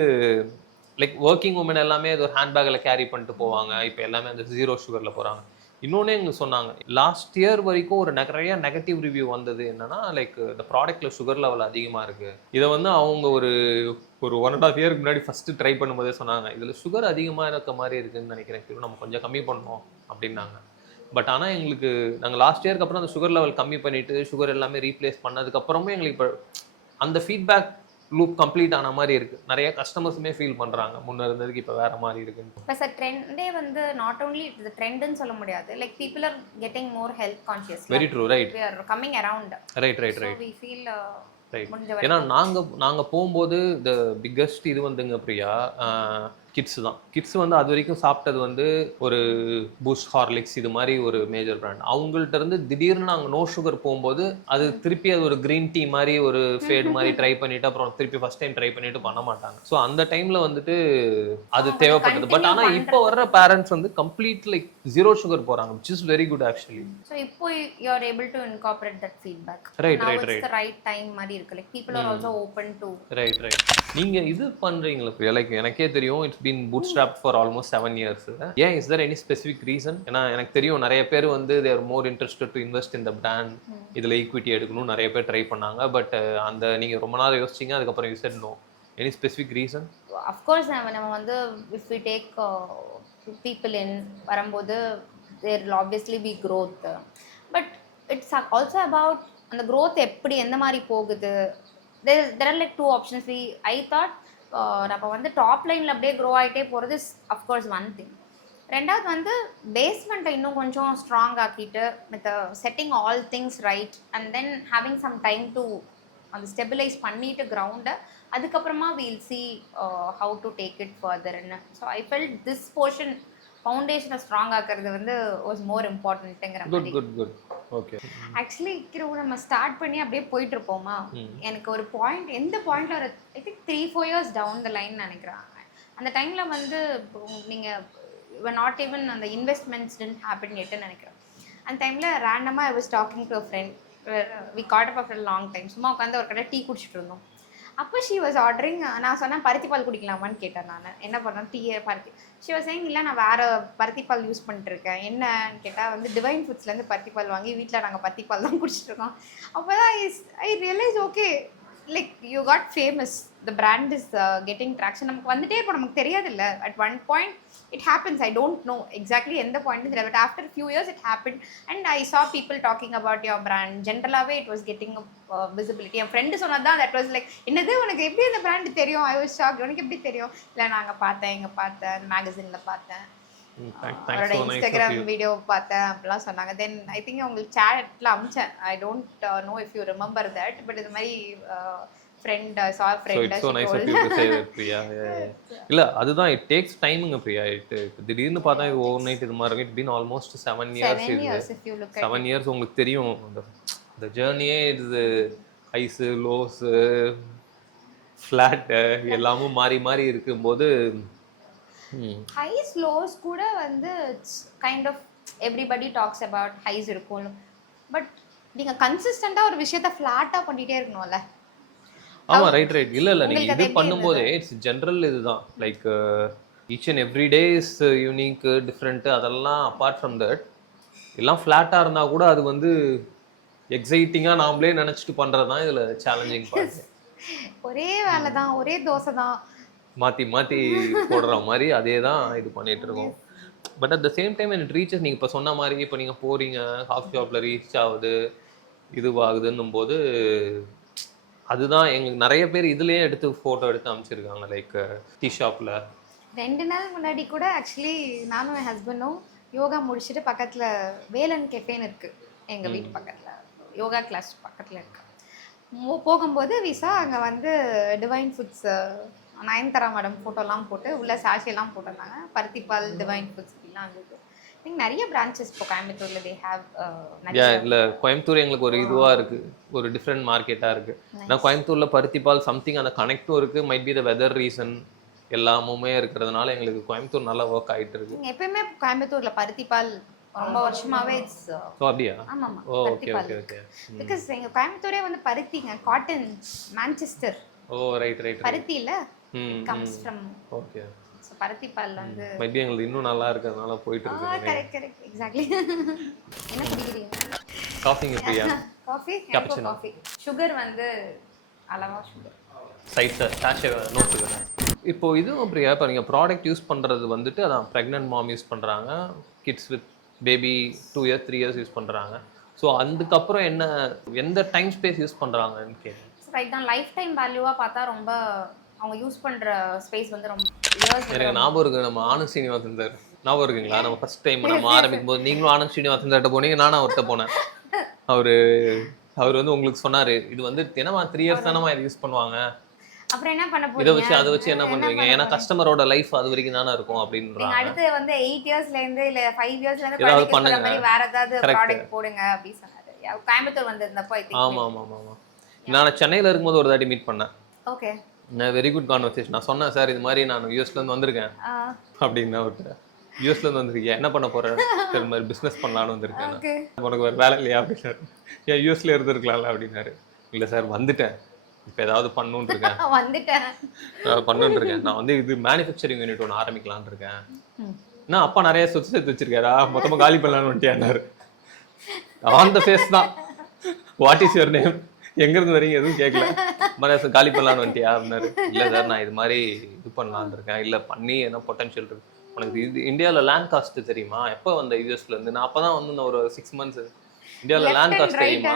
லைக் ஒர்க்கிங் உமன் எல்லாமே அது ஒரு ஹேண்ட்பேக்கில் கேரி பண்ணிட்டு போவாங்க. இப்போ எல்லாமே அந்த 0 சுகரில் போகிறாங்க. இன்னொன்னே எங்களுக்கு சொன்னாங்க, லாஸ்ட் இயர் வரைக்கும் ஒரு நிறைய நெகட்டிவ் ரிவ்யூ வந்தது என்னன்னா, லைக் இந்த ப்ராடக்ட்ல சுகர் லெவல் அதிகமாக இருக்கு. இதை வந்து அவங்க ஒரு 1.5 இயருக்கு முன்னாடி ஃபர்ஸ்ட் ட்ரை பண்ணும்போதே சொன்னாங்க, இதில் சுகர் அதிகமாக இருக்க மாதிரி இருக்குன்னு நினைக்கிறேன், நம்ம கொஞ்சம் கம்மி பண்ணோம் அப்படின்னாங்க. பட் ஆனால் எங்களுக்கு நாங்கள் லாஸ்ட் இயருக்கு அப்புறம் அந்த சுகர் லெவல் கம்மி பண்ணிட்டு சுகர் எல்லாமே ரீப்ளேஸ் பண்ணதுக்கப்புறமே எங்களுக்கு இப்போ அந்த ஃபீட்பேக் லூப் கம்ப்ளீட் ஆன மாதிரி இருக்கு. நிறைய கஸ்டமர்ஸுமே ஃபீல் பண்றாங்க, முன்ன இருந்ததுக்கு இப்போ வேற மாதிரி இருக்கு. இப்போ சார் ட்ரெண்டே வந்து நாட் ஓன்லி இது ட்ரெண்ட்னு சொல்ல முடியாது, like people are getting more health conscious. Very true right. we are coming around. Right we feel right. ஏன்னா நாங்க போகும்போது த பிக்கஸ்ட் இது வந்துங்க பிரியா, கிட்ஸ் தான். கிட்ஸ் வந்து அது வரைக்கும் சாப்பிட்டது வந்து ஒரு பூஸ்ட், ஹார்லிக்ஸ் இது மாதிரி ஒரு மேஜர் பிராண்ட். அவங்கள்ட்ட இருந்து திடீர்னு நாங்க நோ சுகர் போகும்போது அது திருப்பி அது ஒரு கிரீன் டீ மாதிரி ஒரு ஃபேட் மாதிரி ட்ரை பண்ணிட்டு அப்புறம் திருப்பி ஃபர்ஸ்ட் டைம் ட்ரை பண்ணிட்டு பண்ண மாட்டாங்க. ஸோ அந்த டைம்ல வந்துட்டு அது தேவைப்பட்டது. பட் ஆனா இப்போ வர்ற பேரண்ட்ஸ் வந்து கம்ப்ளீட் லைக் ஜீரோ சுகர் போறாங்க, which is very good actually. So இப்போ you are able to incorporate that feedback. Right, Now right, it's right. the right time மாதிரி இருக்கு. Like people are also open to. Right right. நீங்க இது பண்றீங்களா பிரியா? லைக் எனக்கே தெரியும் it's been bootstrapped for almost 7 years. ஏன் is there any specific reason? ஏன்னா எனக்கு தெரியும் நிறைய பேர் வந்து they are more interested to invest in the brand. இதுல ஈக்விட்டி எடுக்கணும் நிறைய பேர் ட்ரை பண்ணாங்க. பட் அந்த நீங்க ரொம்ப நாள் யோசிச்சீங்க, அதுக்கப்புறம் you said no. Any specific reason? Of course நம்ம வந்து if we take people in வரும்போது there will obviously be growth. But it's also about அந்த growth எப்படி எந்த மாதிரி போகுது. There are like two options. I thought நம்ம வந்து டாப் லைனில் அப்படியே க்ரோ ஆகிட்டே போகிறது அஃப்கோர்ஸ் ஒன் திங். ரெண்டாவது வந்து பேஸ்மெண்ட்டை இன்னும் கொஞ்சம் ஸ்ட்ராங் ஆக்கிட்டு with setting all things right and then having some time to அந்த ஸ்டெபிலைஸ் பண்ணிட்டு கிரவுண்டை அதுக்கப்புறமா we'll see how to take it ஃபர்தர்ன்னு. So I felt this portion ஃபவுண்டேஷனை ஸ்ட்ராங் ஆக்கிறது வந்து வாஸ் மோர் இம்பார்ட்டன்ட்டுங்கிற மாதிரி. Good good. ஓகே. ஆக்சுவலி நம்ம ஸ்டார்ட் பண்ணி அப்படியே போயிட்டு இருப்போமா, எனக்கு ஒரு பாயிண்ட் எந்த பாயிண்ட்ல ஒரு I think 3-4 years down the line நினைக்கிறாங்க. அந்த டைம்ல வந்து நீங்கள் நாட் ஈவன் அந்த இன்வெஸ்ட்மெண்ட்ஸ் டென்ட் ஹேப்பன் எட்டுன்னு நினைக்கிறேன். அந்த டைம்ல ரேண்டமாக I was talking to a friend, we caught up after long time. சும்மா உட்காந்து ஒரு கடை டீ குடிச்சிட்டு இருந்தோம். அப்போ ஷி வாஸ் ஆர்டரிங். நான் சொன்னேன் பருத்தி பால் குடிக்கலாமான்னு கேட்டேன். நான் என்ன பண்ணேன், டீயை பருத்தி. ஷி வாஸ் சேயிங் இல்லை நான் வேறு பருத்தி பால் யூஸ் பண்ணிட்டு இருக்கேன். என்னன்னு கேட்டால் வந்து டிவைன் ஃபுட்ஸ்லேருந்து பருத்தி பால் வாங்கி வீட்டில் நாங்கள் பருத்தி பால் தான் குடிச்சிட்டு இருக்கோம். அப்போ தான் I realise okay like you got famous, the brand is getting traction. நமக்கு வந்துட்டே இருப்போம், நமக்கு தெரியாதில்ல. At one point it happens, I don't know exactly எந்த பாயிண்ட் தெரியல, but after few years it happened and I saw people talking about your brand. ஜென்ரலாகவே it was getting visibility. N friend சொன்னதான் that was like என்னது உனக்கு எப்படி அந்த பிராண்ட் தெரியும்? I was shocked. உனக்கு எப்படி தெரியும்? இல்லை நாங்கள் பார்த்தேன், இங்கே பார்த்தேன், மேகசினில் பார்த்தேன், அவரோட இன்ஸ்டாகிராம் வீடியோ பார்த்தேன் அப்படிலாம் சொன்னாங்க. தென் ஐ திங்க் உங்களுக்கு சேட்டில் அமிச்சேன். I don't know if you remember that, but இது மாதிரி friend saw a friend. So it's so nice of you to say that, Priya. இல்ல அதுதான் it takes timeங்க Priya. திடீர்னு பார்த்தா இது ஓவர்நைட் இது மாதிரி இருக்கு. been almost 7 years. 7 years if you look at 7 years உங்களுக்கு தெரியும் the journey is highs lows flat எல்லாமும் மாறி மாறி இருக்கும்போது highs lows கூட வந்து kind of everybody talks about highs இருக்கும். பட் நீங்க கன்சிஸ்டன்ட்டா ஒரு விஷயத்தை ஃப்ளாட்டா பண்ணிட்டே இருக்கணும்ல. ஆமா ரைட் ரைட். இல்ல நீங்க இது பண்ணும்போதே இட்ஸ் ஜெனரல் இதுதான் like each and every day is unique different. அதெல்லாம் அப்பார்ட் ஃப்ரம் தட் எல்லாம் ஃப்ளாட்டா இருந்தா கூட அது வந்து எக்ஸைட்டிங்கா நாமளே நினைச்சிட்டு பண்றதுதான் இதுல சேலஞ்சிங் பார்ட். ஒரே வேலை தான், ஒரே தோசை தான், மாத்தி மாத்தி போடுற மாதிரி அதே தான் இது பண்ணிட்டு இருக்கோம். But at the same time it reaches. நீங்க இப்ப சொன்ன மாதிரி இப்போ நீங்க போறீங்க காஃபி ஷாப்ல ரீச் ஆகுது இதுவாகுதுன்னும் போது அதுதான் எங்களுக்கு நிறைய பேர் இதுலயே எடுத்து ஃபோட்டோ எடுத்து அனுப்பிச்சிருக்காங்க. லைக் டீ ஷாப்பில் 2 நாள் முன்னாடி கூட ஆக்சுவலி நானும் என் ஹஸ்பண்டும் யோகா முடிச்சுட்டு பக்கத்தில் வேலன் கெஃபேன்னு இருக்குது எங்கள் வீட்டு பக்கத்தில், யோகா கிளாஸ் பக்கத்தில் இருக்கு. போகும்போது விசா அங்கே வந்து டிவைன் ஃபுட்ஸ் நயன்தாரா மேடம் ஃபோட்டோலாம் போட்டு உள்ள சாஷியெல்லாம் போட்டிருந்தாங்க. பருத்திப்பால் டிவைன் ஃபுட்ஸ் இப்படிலாம் இருந்தது. ஐ திங்க் நிறைய பிரான்ச்சஸ் இப்போ கோயம்புத்தூரில் தே ஹேவ் நிறைய. இல்லை கோயம்புத்தூர் எங்களுக்கு ஒரு இதுவாக இருக்குது, ஒரு டிஃப்ரெண்ட் மார்க்கெட்டாக இருக்குது. நான் கோயம்புத்தூரில் பருத்திப்பால் சம்திங் அந்த கனெக்டும் இருக்குது, might be the weather reason எல்லாமுமே இருக்கிறதுனால எங்களுக்கு கோயம்புத்தூர் நல்லா ஒர்க் ஆகிட்டு இருக்கு. எப்பயுமே கோயம்புத்தூரில் பருத்திப்பால் ரொம்ப வருஷமாவே இட்ஸ். ஓ அப்படியா? ஆமாமா. Okay okay okay. பிகாஸ் எங்க கோயம்புத்தூரே வந்து பருத்திங்க, cotton, Manchester. Oh right right. பருத்தி இல்ல comes from. ஓகே. சோ பருத்திப்பால் வந்து மைட் பி எங்களுக்கு இன்னும் நல்லா இருக்கிறதுனால போயிட்டு இருக்கு. Correct correct exactly. என்ன குடிக்கிறீங்க? காஃபிங்க Priya? Coffee, cappuccino. Coffee. Sugar வந்து அளவா சுகர். சைட்ல சாஷே நோ சுகர். இப்போ இதுவும் பிரியா, இப்போ நீங்கள் ப்ராடக்ட் யூஸ் பண்ணுறது வந்துட்டு அதான் ப்ரெக்னென்ட் மாம் யூஸ் பண்ணுறாங்க, kids with baby 2 years 3 years use பண்ணுறாங்க. ஸோ அதுக்கப்புறம் என்ன எந்த டைம் ஸ்பேஸ் யூஸ் பண்ணுறாங்கன்னு கேட்குறேன். ரைட் தான். லைஃப் டைம் வேல்யூவாக பார்த்தா ரொம்ப அவங்க யூஸ் பண்ணுற ஸ்பேஸ் வந்து ரொம்ப இயர்ஸ். எனக்கு ஞாபகம் இருக்குது, நம்ம ஆனந்த் ஸ்ரீனிவாசன் சார் ஞாபகம் இருக்குங்களா? நம்ம ஃபர்ஸ்ட் டைம் நம்ம ஆரம்பிக்கும் போது நீங்களும் ஆனந்த் ஸ்ரீனிவாசன் சார்கிட்ட போனீங்க, நானும் அவர்கிட்ட போனேன். அவர் வந்து உங்களுக்கு சொன்னார் இது வந்து என்னமா 3 years தானமா இது யூஸ் பண்ணுவாங்க. அப்புறம் என்ன பண்ண இதை போறீங்க? வச்சு அதை வச்சு என்ன பண்ணுவீங்க? ஏன்னா கஸ்டமர் லைஃப் அது வரைக்கும் தானே இருக்கும் நீங்க அப்படின்றாங்க. அடுத்து வந்து 8 இயர்ஸ்ல இருந்து இல்ல 5 இயர்ஸ்ல இருந்து ஏதாவது குழந்தைக்கு சொல்ற பண்ணுங்க. மாதிரி வேற ஏதாவது Correct. ப்ராடக்ட் போடுங்க அப்படி சொன்னாரு. கோயம்புத்தூர் வந்திருந்தப்போ ஐ திங்க். ஆமா ஆமா ஆமா ஆமா. நான் சென்னையில இருக்கும்போது ஒரு தாட்டி மீட் பண்ணேன். ஓகே. Very good conversation. நான் சொன்னேன் சார் இது மாதிரி நான் யூஎஸ்ல இருந்து வந்திருக்கேன் அப்படின்னு. அவர்கிட்ட யூஎஸ்ல இருந்து வந்திருக்கேன், என்ன பண்ண போறேன்? சரி இந்த மாதிரி பிசினஸ் பண்ணலான்னு வந்திருக்கேன். ஓகே. உனக்கு வேற வேலை இல்லையா அப்படின்னாரு. ஏன் யூஎஸ்ல இருந்திருக்கலாம்ல அப்படின்னாரு. இல்ல சார் வந்துட்டேன், இப்போ ஏதாவது பண்ணணும்னு இருக்கேன். வந்துட்டேன். பண்ணணும்னு இருக்கேன். நான் வந்து இது மேனுஃபேக்சரிங் யூனிட் ஒன்று ஆரம்பிக்கலாம்னு இருக்கேன். நான் அப்பா நிறைய சொத்து சேர்த்து வச்சிருக்காரா, மொத்தமா காலி பண்ணலான்னு வந்துட்டியாரு. ஆன் த ஃபேஸ் தான். வாட் இஸ் யுவர் நேம், எங்க இருந்து வரீங்க எதுவும் கேட்கல. மனசு காலி பண்ணலான்னு வந்துட்டியா அப்படின்னாரு. இல்ல சார் நான் இது மாதிரி இது பண்ணலான்னு இருக்கேன். இல்ல பண்ணி என்ன பொட்டன்ஷியல் இருக்கு உனக்கு? இது இந்தியாவில் லேண்ட் காஸ்ட் தெரியுமா? எப்போ வந்த யூஎஸ்ல இருந்து? நான் அப்பதான் வந்து ஒரு 6 months. இந்தியாவில் லேண்ட் காஸ்ட் தெரியுமா?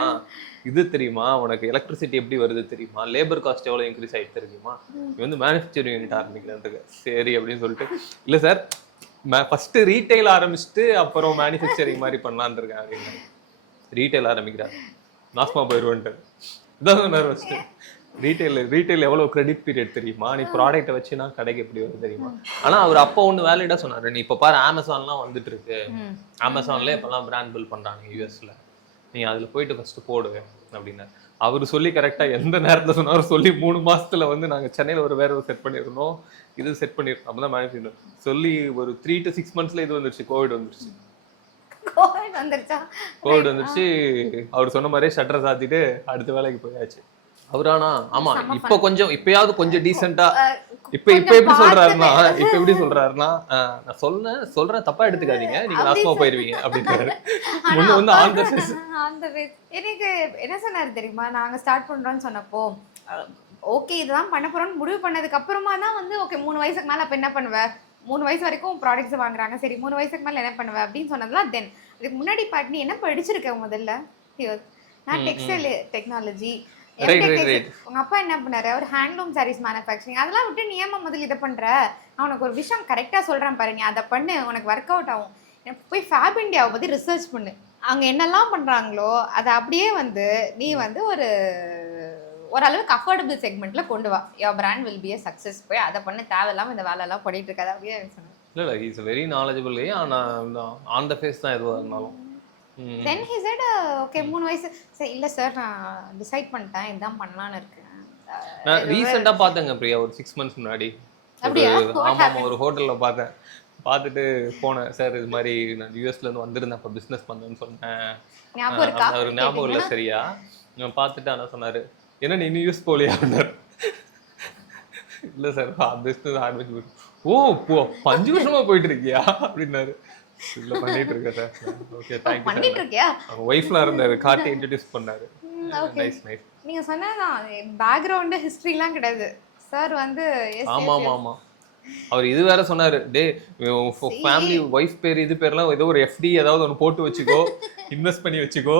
இது தெரியுமா உனக்கு? எலக்ட்ரிசிட்டி எப்படி வருது தெரியுமா? லேபர் காஸ்ட் எவ்வளோ இன்க்ரீஸ் ஆகிட்டு தெரியுமா? இது வந்து மேனுஃபேக்சரிங் யூனிட் ஆரம்பிக்கிறேன். சரி அப்படின்னு சொல்லிட்டு, இல்லை சார் ஃபர்ஸ்ட் ரீட்டைல் ஆரம்பிச்சுட்டு அப்புறம் மேனுஃபேக்சரிங் மாதிரி பண்ணலான்னு இருக்கேன் அப்படின்னு. ரீட்டைல் ஆரம்பிக்கிறார், நாஸ்மா போயிடுவேன்ட்டு இதான் சொன்னார் ஃபர்ஸ்ட். ரீட்டைல் எவ்வளோ கிரெடிட் பீரியட் தெரியுமா? நீ ப்ராடக்ட்டை வச்சு நான் கடைக்கு எப்படி வரும் தெரியுமா? ஆனால் அவர் அப்போ ஒன்று வேலிடாக சொன்னார். நீ இப்போ பாரு அமேசான்லாம் வந்துட்டு இருக்கு, அமேசான்லேயே இப்போலாம் பிராண்ட் பில்ட் பண்ணுறாங்க யூஎஸ்ல, நீ அதில் போயிட்டு ஃபஸ்ட்டு போடுவேன் அப்படின்னாரு. அவர் சொல்லி கரெக்டாக எந்த நேரத்தில் சொன்னார் சொல்லி 3 மாசத்துல வந்து நாங்கள் சென்னையில் ஒரு வேற செட் பண்ணியிருந்தோம், இது செட் பண்ணியிருந்தோம். அப்போ தான் மேனேஜ் சொல்லி ஒரு 3 to 6 monthsல இது வந்துருச்சு, கோவிட் வந்துருச்சு. கோவிட் வந்துருச்சு. அவர் சொன்ன மாதிரியே ஷட்டரை சாத்திட்டு அடுத்த வேலைக்கு போயாச்சு. அவரானா ஆமா இப்போ கொஞ்சம் இப்பயாவது கொஞ்சம் டீசெண்டா இப்ப எப்படி சொல்றாருன்னா நான் சொல்றேன் தப்பா எடுத்துக்காதீங்க, நீங்க நாசமா போயிருவீங்க அப்படின்றாரு. முன்ன வந்து எனக்கு என்ன சொன்னாரு தெரியுமா? நாங்க ஸ்டார்ட் பண்றோம்னு சொன்னப்போ ஓகே இதுதான் பண்ண போறோம்னு முடிவு பண்ணதுக்கு அப்புறமா தான் வந்து ஓகே 3 வயசுக்கு மேல அப்ப என்ன பண்ணுவ, 3 வயசு வரைக்கும் ப்ராடக்ட்ஸ் வாங்குறாங்க, சரி 3 வயசுக்கு மேல என்ன பண்ணுவ அப்படின்னு சொன்னதுலாம். தென் இதுக்கு முன்னாடி பாட்டு நீ என்ன படிச்சிருக்க முதல்ல? நான் டெக்ஸ்டைல் டெக்னாலஜி. உங்க அப்பா என்ன பண்ணாரு? அவர் ஹேண்ட்லூம் சாரீஸ் மேனுஃபேக்சரிங். அதெல்லாம் விட்டு நீ ஏமா முதல்ல இதை பண்ற? நான் உனக்கு ஒரு விஷயம் கரெக்டா சொல்றேன் பாரு, நீ அதை பண்ணு, உனக்கு ஒர்க் அவுட் ஆகும். போய் ஃபேப் இண்டியாவை பத்தி ரிசர்ச் பண்ணு, அங்க என்னெல்லாம் பண்றாங்களோ அதை அப்படியே வந்து நீ வந்து ஓரளவுக்கு அஃபோர்டபுள் செக்மெண்ட்ல கொண்டு வா, your brand will be a success. போய் அதை பண்ண தேவையில்லாம இந்த வேலை எல்லாம் பண்ணிட்டு இருக்காது அப்படியே சொன்னேன். இல்ல he is very knowledgeable. ஆனா ஆன் த ஃபேஸ் தான் எதுவா இருந்தாலும். Then he said okay 3 வயசு சரி இல்ல சார் நான் டிசைட் பண்ணிட்டேன் இதான் பண்ணலாம்னு இருக்கேன். நான் ரீசெண்டா பார்த்தேங்க பிரியா, ஒரு 6 months முன்னாடி. ஆமா ஒரு ஹோட்டல்ல பார்த்தேன். பார்த்துட்டு போனேன், சார் இது மாதிரி நான் யூஎஸ்ல இருந்து வந்திருந்தேன், அப்போ பிசினஸ் பண்ணேன்னு சொன்னேன். அவர் ஞாபகம் இல்லை சரியா. நான் பார்த்துட்டு ஆனால் சொன்னாரு, என்ன நீ இன்னும் யூஎஸ் போகலையா அப்படின்னாரு. இல்லை சார் பிசினஸ் ஆரம்பிச்சு. ஓ 5 வருஷமா போயிட்டு இருக்கியா அப்படின்னாரு. இல்ல பண்ணிட்டு இருக்கேன் சார். Okay thank you. பண்ணிட்டு இருக்கியா? அவங்க வைஃப்லாம் இருந்தாரு, காட்டி இன்ட்ரோ듀ce பண்ணாரு. Nice nice. நீங்க சொன்னதான் பேக்ரவுண்ட் ஹிஸ்டரிலாம் கிடையாது சார் வந்து. ஆமா அவர் இது வேற சொன்னாரு, டே ஃபேமிலி வைஃப் பேர் இது பேர்லாம் ஏதோ ஒரு எஃப்டி ஏதாவது ஒன்று போட்டு வச்சுக்கோ, இன்வெஸ்ட் பண்ணி வச்சுக்கோ,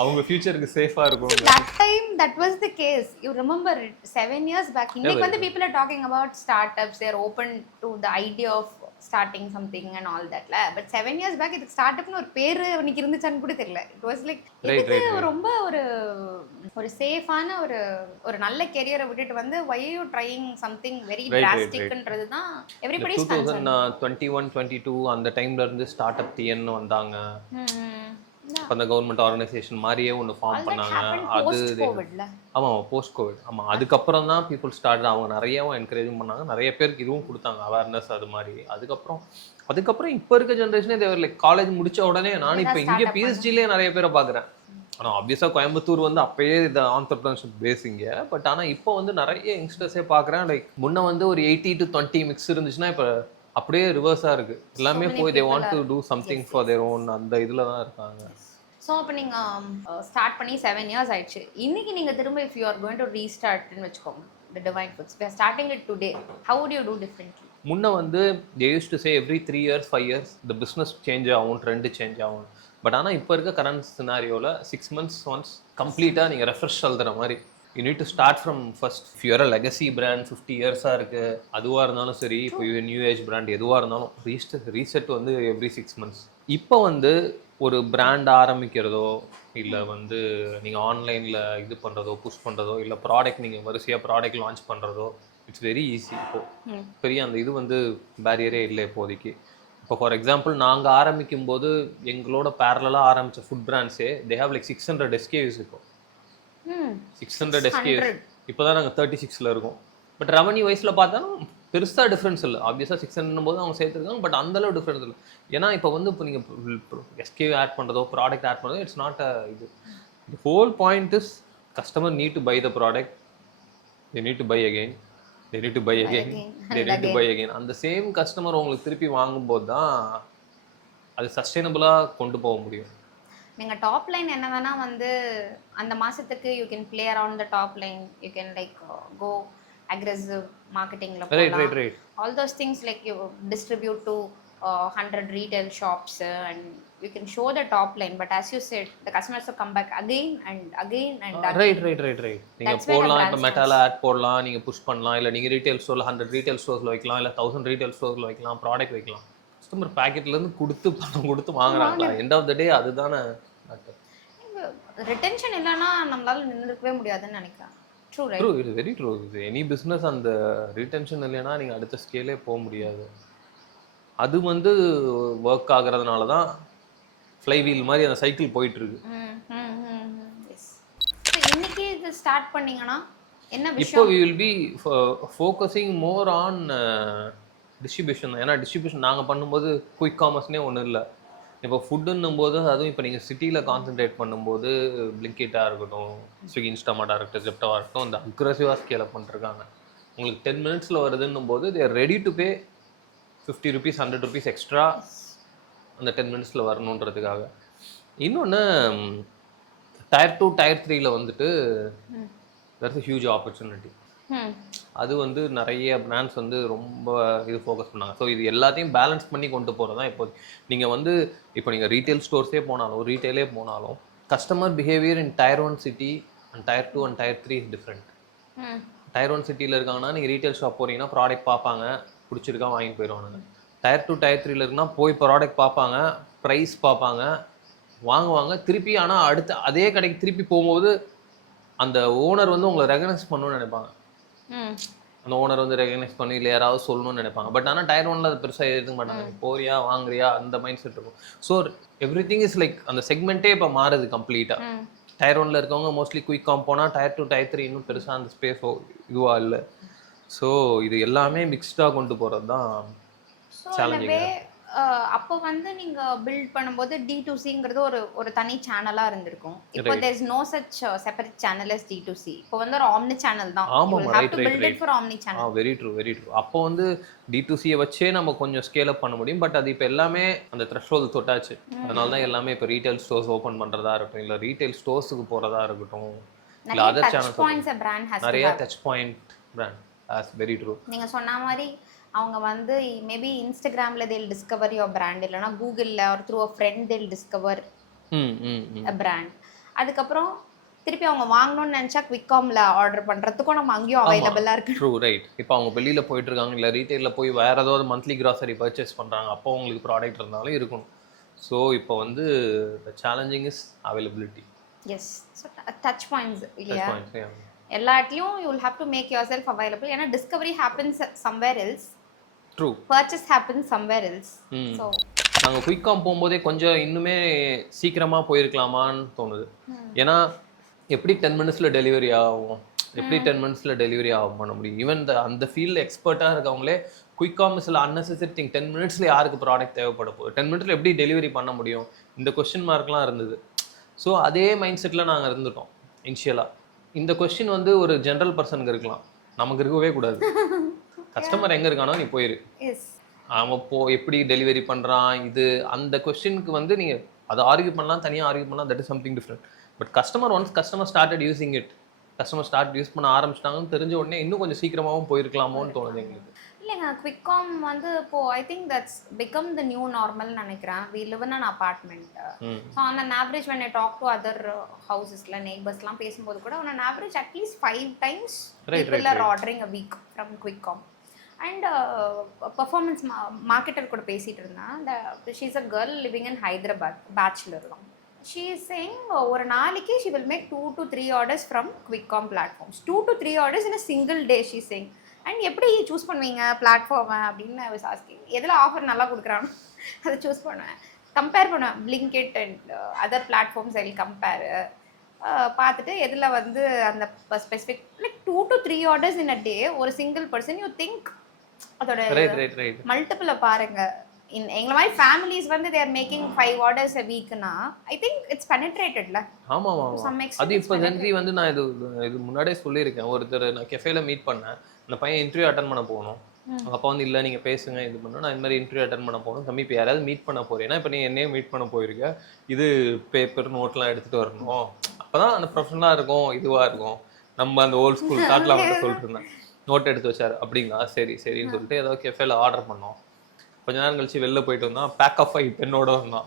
அவங்க ஃபியூச்சருக்கு சேஃபா இருக்கும். That time that was the case. You remember it 7 years back. இன்னைக்கு வந்து people are talking about startups, they are open to the idea of starting something and all that la. But 7 years back இது startup னு ஒரு பேர் இன்னைக்கு இருந்துச்சான்னு கூட தெரியல. It was like இது ரொம்ப ஒரு சேஃபான ஒரு நல்ல கெரியரை விட்டுட்டு வந்து why are you trying something very drastic ன்றது தான் everybody is concerned. 2021 22 அந்த டைம்ல இருந்து ஸ்டார்ட் அப் டிஎன் வந்தாங்க. அந்த கவர்மெண்ட் ஆர்கனைசேஷன் மாதிரியே ஒன்று ஃபார்ம் பண்ணாங்க. அது ஆமா போஸ்ட் கோவிட். ஆமா அதுக்கப்புறம் தான் பீப்புள் ஸ்டார்ட் அவங்க நிறையவும் என்கரேஜும் பண்ணாங்க, நிறைய பேருக்கு இதுவும் கொடுத்தாங்க அவேர்னஸ் அது மாதிரி. அதுக்கப்புறம் இப்போ இருக்க ஜென்ரேஷனே தேவை லைக் காலேஜ் முடிச்ச உடனே நான் இப்போ இங்கே பிஎஸ்ஜிலேயே நிறைய பேரை பார்க்குறேன். ஆனால் ஆப்வியஸாக கோயம்புத்தூர் வந்து அப்பயே இது ஆண்டர்பிரினர்ஷிப் பேஸிங்க. பட் ஆனால் இப்போ வந்து நிறைய யங்ஸ்டர்ஸே பார்க்குறேன். லைக் முன்ன வந்து ஒரு 80 to 20 மிக்ஸ் இருந்துச்சுன்னா இப்போ அப்படியே ரிவர்ஸாக இருக்குது. எல்லாமே போய் they want to do something for their own அந்த இதில் தான் இருக்காங்க. ஸோ இப்போ நீங்கள் ஸ்டார்ட் பண்ணி 7 years ஆயிடுச்சு. இன்னைக்கு நீங்கள் திரும்ப if you are going to ரீஸ்டார்ட்னு வச்சுக்கோங்க the Divine Foods, we are starting it today, how would you do differently? முன்ன வந்து they used to say every 3 years 5 years the business change ஆகும், ட்ரெண்ட் சேஞ்ச் ஆகும். பட் ஆனால் இப்போ இருக்க கரண்ட் சினாரியோவில் 6 months ஒன்ஸ் கம்ப்ளீட்டாக நீங்கள் ரெஃப்ரெஷ் எழுதுற மாதிரி. You need to start from first. If you're a legacy brand 50 years-ஆ இருக்கு, அதுவாக இருந்தாலும் சரி, இப்போ நியூ ஏஜ் பிராண்ட் எதுவாக இருந்தாலும் ரீசெட் வந்து எவ்ரி 6 months. இப்போ வந்து ஒரு பிராண்ட் ஆரம்பிக்கிறதோ இல்லை வந்து நீங்கள் ஆன்லைனில் இது பண்ணுறதோ புஷ் பண்ணுறதோ இல்லை ப்ராடக்ட் நீங்கள் வரிசையாக ப்ராடக்ட் லான்ச் பண்ணுறதோ இட்ஸ் வெரி ஈஸி. இப்போது பெரிய அந்த இது வந்து பேரியரே இல்லை இப்போதைக்கு. இப்போ ஃபார் எக்ஸாம்பிள் நாங்கள் ஆரம்பிக்கும் போது எங்களோட பேரலாக ஆரம்பித்த ஃபுட் பிராண்ட்ஸே தே ஹேவ் லைக் 600 SKUs. இப்போ 600 SKUs. இப்போ தான் நாங்கள் 36ல் இருக்கோம். பட் ரெவன்யூ வைஸில் பார்த்தா பெருசாக டிஃப்ரென்ஸ் இல்லை. ஆப்வியஸாக 600 போது அவங்க சேர்த்துருக்காங்க, பட் அந்தளவு டிஃப்ரென்ஸ் இல்லை. ஏன்னா இப்போ வந்து இப்போ நீங்கள் SKU ஆட் பண்ணுறதோ ப்ராடக்ட் ஆட் பண்ணுறதோ இட்ஸ் நாட் அ இது. The whole point is customer need to buy the product, they need to buy again, they need to buy again, they need to buy again. அந்த சேம் கஸ்டமர் உங்களுக்கு திருப்பி வாங்கும்போது தான் அது சஸ்டைனபிளாக கொண்டு போக முடியும். நீங்கள் டாப் லைன் என்ன வேணால் வந்து அந்த மாதத்துக்கு you can play around the top line, you can like go aggressive marketingல போகலாம். All those things like you distribute to 100 retail shops and you can show the top line, but as you said the customers will come back again and again and again. Right. நீங்க போடலாம், இப்ப மெட்டால ஆட் போடலாம், நீங்க புஷ் பண்ணலாம், இல்ல நீங்க ரீட்டைல் ஸ்டோர்ல 100 ரீட்டைல் ஸ்டோர்ஸ்ல வைக்கலாம், இல்ல 1000 ரீட்டைல் ஸ்டோர்ஸ்ல வைக்கலாம், ப்ராடக்ட் வைக்கலாம். கஸ்டமர் பாக்கெட்ல இருந்து கொடுத்து பணம் கொடுத்து வாங்குறாங்க. எண்ட் ஆஃப் த டே அதுதானே மேட்டர். ரிட்டென்ஷன் இல்லனா நம்மளால நின்னுக்கவே முடியாதுன்னு நினைக்கிறேன். True, right? True, it is very true. Any business அந்த ரிட்டென்ஷன் இல்லைன்னா நீங்க அடுத்த ஸ்கேலே போக முடியாது. அது வந்து ஒர்க் ஆகுறதுனால தான் ஃப்ளை வீல் மாதிரி அந்த சைக்கிள் போயிட்டு இருக்கு. இன்னைக்கு இது ஸ்டார்ட் பண்ணீங்கன்னா என்ன விஷயம்? இப்போ we will be focusing more on distribution. ஏன்னா டிஸ்ட்ரிபியூஷன் நாங்கள் பண்ணும்போது குயிக் காமர்ஸ்னே ஒன்றும் இல்லை. இப்போ ஃபுட்டுன்னும் போது அதுவும் இப்போ நீங்கள் சிட்டியில் கான்சென்ட்ரேட் பண்ணும்போது பிளிங்கிட்டாக இருக்கட்டும், ஸ்விக்கி இன்ஸ்டாமார்ட்டாக இருக்கட்டும், ஜெப்டாவாக இருக்கட்டும், இந்த அக்ரெசிவாக ஸ்கேல் அப் பண்ணிருக்காங்க. உங்களுக்கு 10 minutesல வருதுன்னும் போது they are ready to pay 50 rupees 100 rupees extra அந்த 10 minutesல வரணுன்றதுக்காக. இன்னொன்று Tier 2 Tier 3ல வந்துட்டு there's a huge opportunity. அது வந்து நிறைய பிராண்ட்ஸ் வந்து ரொம்ப இது ஃபோக்கஸ் பண்ணாங்க. ஸோ இது எல்லாத்தையும் பேலன்ஸ் பண்ணி கொண்டு போகிறது தான் இப்போ. நீங்கள் வந்து இப்போ நீங்கள் ரீட்டைல் ஸ்டோர்ஸே போனாலும் ரீட்டைலே போனாலும் customer behaviour in Tier 1 city and Tier 2 and Tier 3 is different. Tier 1 சிட்டியில் இருக்காங்கன்னா நீங்கள் ரீட்டைல் ஷாப் போனீங்கன்னா ப்ராடக்ட் பார்ப்பாங்க, பிடிச்சிருக்கா வாங்கிட்டு போயிடுவாங்க. Tier 2 Tier 3ல இருக்குன்னா போய் ப்ராடக்ட் பார்ப்பாங்க, ப்ரைஸ் பார்ப்பாங்க, வாங்குவாங்க திருப்பி. ஆனால் அடுத்த அதே கடைக்கு திருப்பி போகும்போது அந்த ஓனர் வந்து உங்களை ரெகனைஸ் பண்ணணும்னு நினைப்பாங்க. அந்த ஓனர் வந்து ரெகனைஸ் பண்ணி இல்லை யாராவது சொல்லணும்னு நினைப்பாங்க. பட் ஆனால் Tier 1ல அது பெருசாக எடுத்துக்க மாட்டாங்க. போறியா வாங்குறியா அந்த மைண்ட் செட் இருக்கும். So every thing is like அந்த செக்மெண்ட்டே இப்போ மாறுது கம்ப்ளீட்டாக. Tier 1ல இருக்கவங்க மோஸ்ட்லி குயிக் காம் போனால் Tier 2 Tier 3 இன்னும் பெருசாக அந்த ஸ்பேஸ் இதுவாக இல்லை. ஸோ இது எல்லாமே மிக்ஸ்டாக கொண்டு போகிறது தான் சேலஞ்சிங். அப்போ வந்து நீங்க பில்ட் பண்ணும்போது D2Cங்கிறது ஒரு தனி சேனலா இருந்திருக்கும். இப்போ there is no such separate channel as D2C. இப்போ வந்து ஒரு omni channel தான். ஆமா, you have to build it for omni channel. Very true. அப்போ வந்து D2C வச்சே நம்ம கொஞ்சம் ஸ்கேல் அப் பண்ண முடியும். பட் அது இப்போ எல்லாமே அந்த த்ரெஷ்ஹோல்ட் தொட்டாச்சு. அதனால தான் எல்லாமே இப்போ ரீட்டைல் ஸ்டோர்ஸ் ஓபன் பண்றதா இருக்கட்டும், இல்ல ரீட்டைல் ஸ்டோர்ஸ்க்கு போறதா இருக்கட்டும், இல்ல அதர் சேனல்ஸ் நிறைய touch point brand. that's very true. நீங்க சொன்ன மாதிரி அவங்க வந்து மேபி இன்ஸ்டாகிராம்ல they'll discover your brand, இல்லனா கூகுள்ல or through a friend they'll discover a brand. அதுக்கப்புறம் திருப்பி அவங்க வாங்கணும்னு நினைச்சா குவிக்காம்ல ஆர்டர் பண்றதுக்கும் நம்ம அங்கேயும் அவைலபிளா இருக்கு. True, right. இப்போ அவங்க வெளியில போயிட்டு இருக்காங்க, இல்ல ரீட்டைல்ல போய் வேற ஏதாவது மந்த்லி கிராசரி பர்ச்சேஸ் பண்றாங்க, அப்போ உங்களுக்கு ப்ராடக்ட் இருந்தாலும் இருக்கணும். ஸோ இப்போ வந்து the challenging is availability. Yes, so touch points இல்லையா? எல்லாட்லயும் you will have to make yourself available. ஏன்னா discovery happens somewhere else. True. Purchase happens somewhere else. So நாங்கள் குயிக் காம் போகும்போதே கொஞ்சம் இன்னுமே சீக்கிரமாக போயிருக்கலாமான்னு தோணுது. ஏன்னா எப்படி 10 minutesல டெலிவரி ஆகும், எப்படி 10 minutesல டெலிவரி ஆகும் பண்ண முடியும். ஈவன் அந்த ஃபீல்டில் எக்ஸ்பர்ட்டாக இருக்கவங்களே குயிக் காமர்ஸில் அன்னெசரி திங் 10 minutesல யாருக்கு ப்ராடக்ட் தேவைப்பட போகுது, 10 minutesல எப்படி டெலிவரி பண்ண முடியும், இந்த கொஸ்டின் மார்க்லாம் இருந்தது. ஸோ அதே மைண்ட் செட்டில் நாங்கள் இருந்துட்டோம் இனிஷியலாக. இந்த கொஸ்டின் வந்து ஒரு ஜென்ரல் பர்சனுக்கு இருக்கலாம், நமக்கு இருக்கவே கூடாது. கஸ்டமர் எங்கே இருக்கானோ நீ போயிரு, அவன் எப்படி டெலிவரி பண்ணுறான், இது அந்த கொஸ்டினுக்கு வந்து நீங்கள் அதை ஆர்கியூ பண்ணலாம், தனியாக ஆர்கியூ பண்ணலாம், that is something different. But customer started using it, customer use பண்ண ஆரம்பிச்சிட்டாங்கன்னு தெரிஞ்ச உடனே இன்னும் கொஞ்சம் சீக்கிரமாகவும் போயிருக்கலாமோன்னு தோணுது எங்களுக்கு. இல்லைங்க, குவிக்காம் வந்து இப்போ I think that's become the new நார்மல்னு நினைக்கிறேன். We live in an apartment. So on an average when I talk to other houses-ல நெய்பர்ஸ்லாம் பேசும்போது கூட on an average at least 5 times people are ordering a week from quick com. And performance marketer கூட பேசிகிட்டு இருந்தான். She's a girl living in Hyderabad, bachelor தான். ஷீ இஸ் சேயிங் ஒரு நாளைக்கு she will make 2 to 3 orders from quick com platforms. 2 to 3 orders in a single day she is saying. And எப்படி சூஸ் பண்ணுவீங்க பிளாட்ஃபார்மை அப்படின்னு ஐ வாஸ் ஆஸ்கிங். எதில் ஆஃபர் நல்லா கொடுக்குறானோ அதை சூஸ் பண்ணுவேன், கம்பேர் பண்ணுவேன். Blinkit and other platforms I will compare. பார்த்துட்டு எதில் வந்து அந்த specific like 2 to 3 orders in a day ஒரு சிங்கிள் பர்சன் யூ திங்க் அதோட மல்டிபிள பாருங்க. எங்களை மாதிரி ஃபேமிலிஸ் வந்து தேர் மேக்கிங் 5 ஆர்டர்ஸ் a வீக்னா ஐ திங்க் இட்ஸ் பெனிட்ரேட்டட்ல. ஆமா அது இப்போ ஜென்ரி வந்து நான் இது முன்னாடியே சொல்லியிருக்கேன். ஒருத்தர் நான் கெஃபேல மீட் பண்ணேன். அந்த பையன் இன்டர்வியூ அட்டன் பண்ண போகணும். அப்போ வந்து இல்லை நீங்கள் பேசுங்க இது பண்ணணும், நான் இந்த மாதிரி இன்டர்வியூ அட்டன் பண்ண போகணும். தம்பி இப்போ யாராவது மீட் பண்ண போறீங்கன்னா இப்போ நீங்கள் என்னையும் மீட் பண்ண போயிருக்க, இது பேப்பர் நோட்லாம் எடுத்துகிட்டு வரணும், அப்போ தான் அந்த ப்ரொஃபஷனலாக இருக்கும், இதுவாக இருக்கும். நம்ம அந்த ஓல்ட் ஸ்கூல் தாட்டில் மட்டும் சொல்லிட்டு இருந்தேன். நோட் எடுத்து வச்சாரு. அப்படிங்களா, சரின்னு சொல்லிட்டு ஏதோ கெஃபேல ஆர்டர் பண்ணோம். கொஞ்ச நேரம் கழிச்சு வெளில போயிட்டு வந்தான். பேக் ஆஃப் 5 பென்னோட வந்தான்.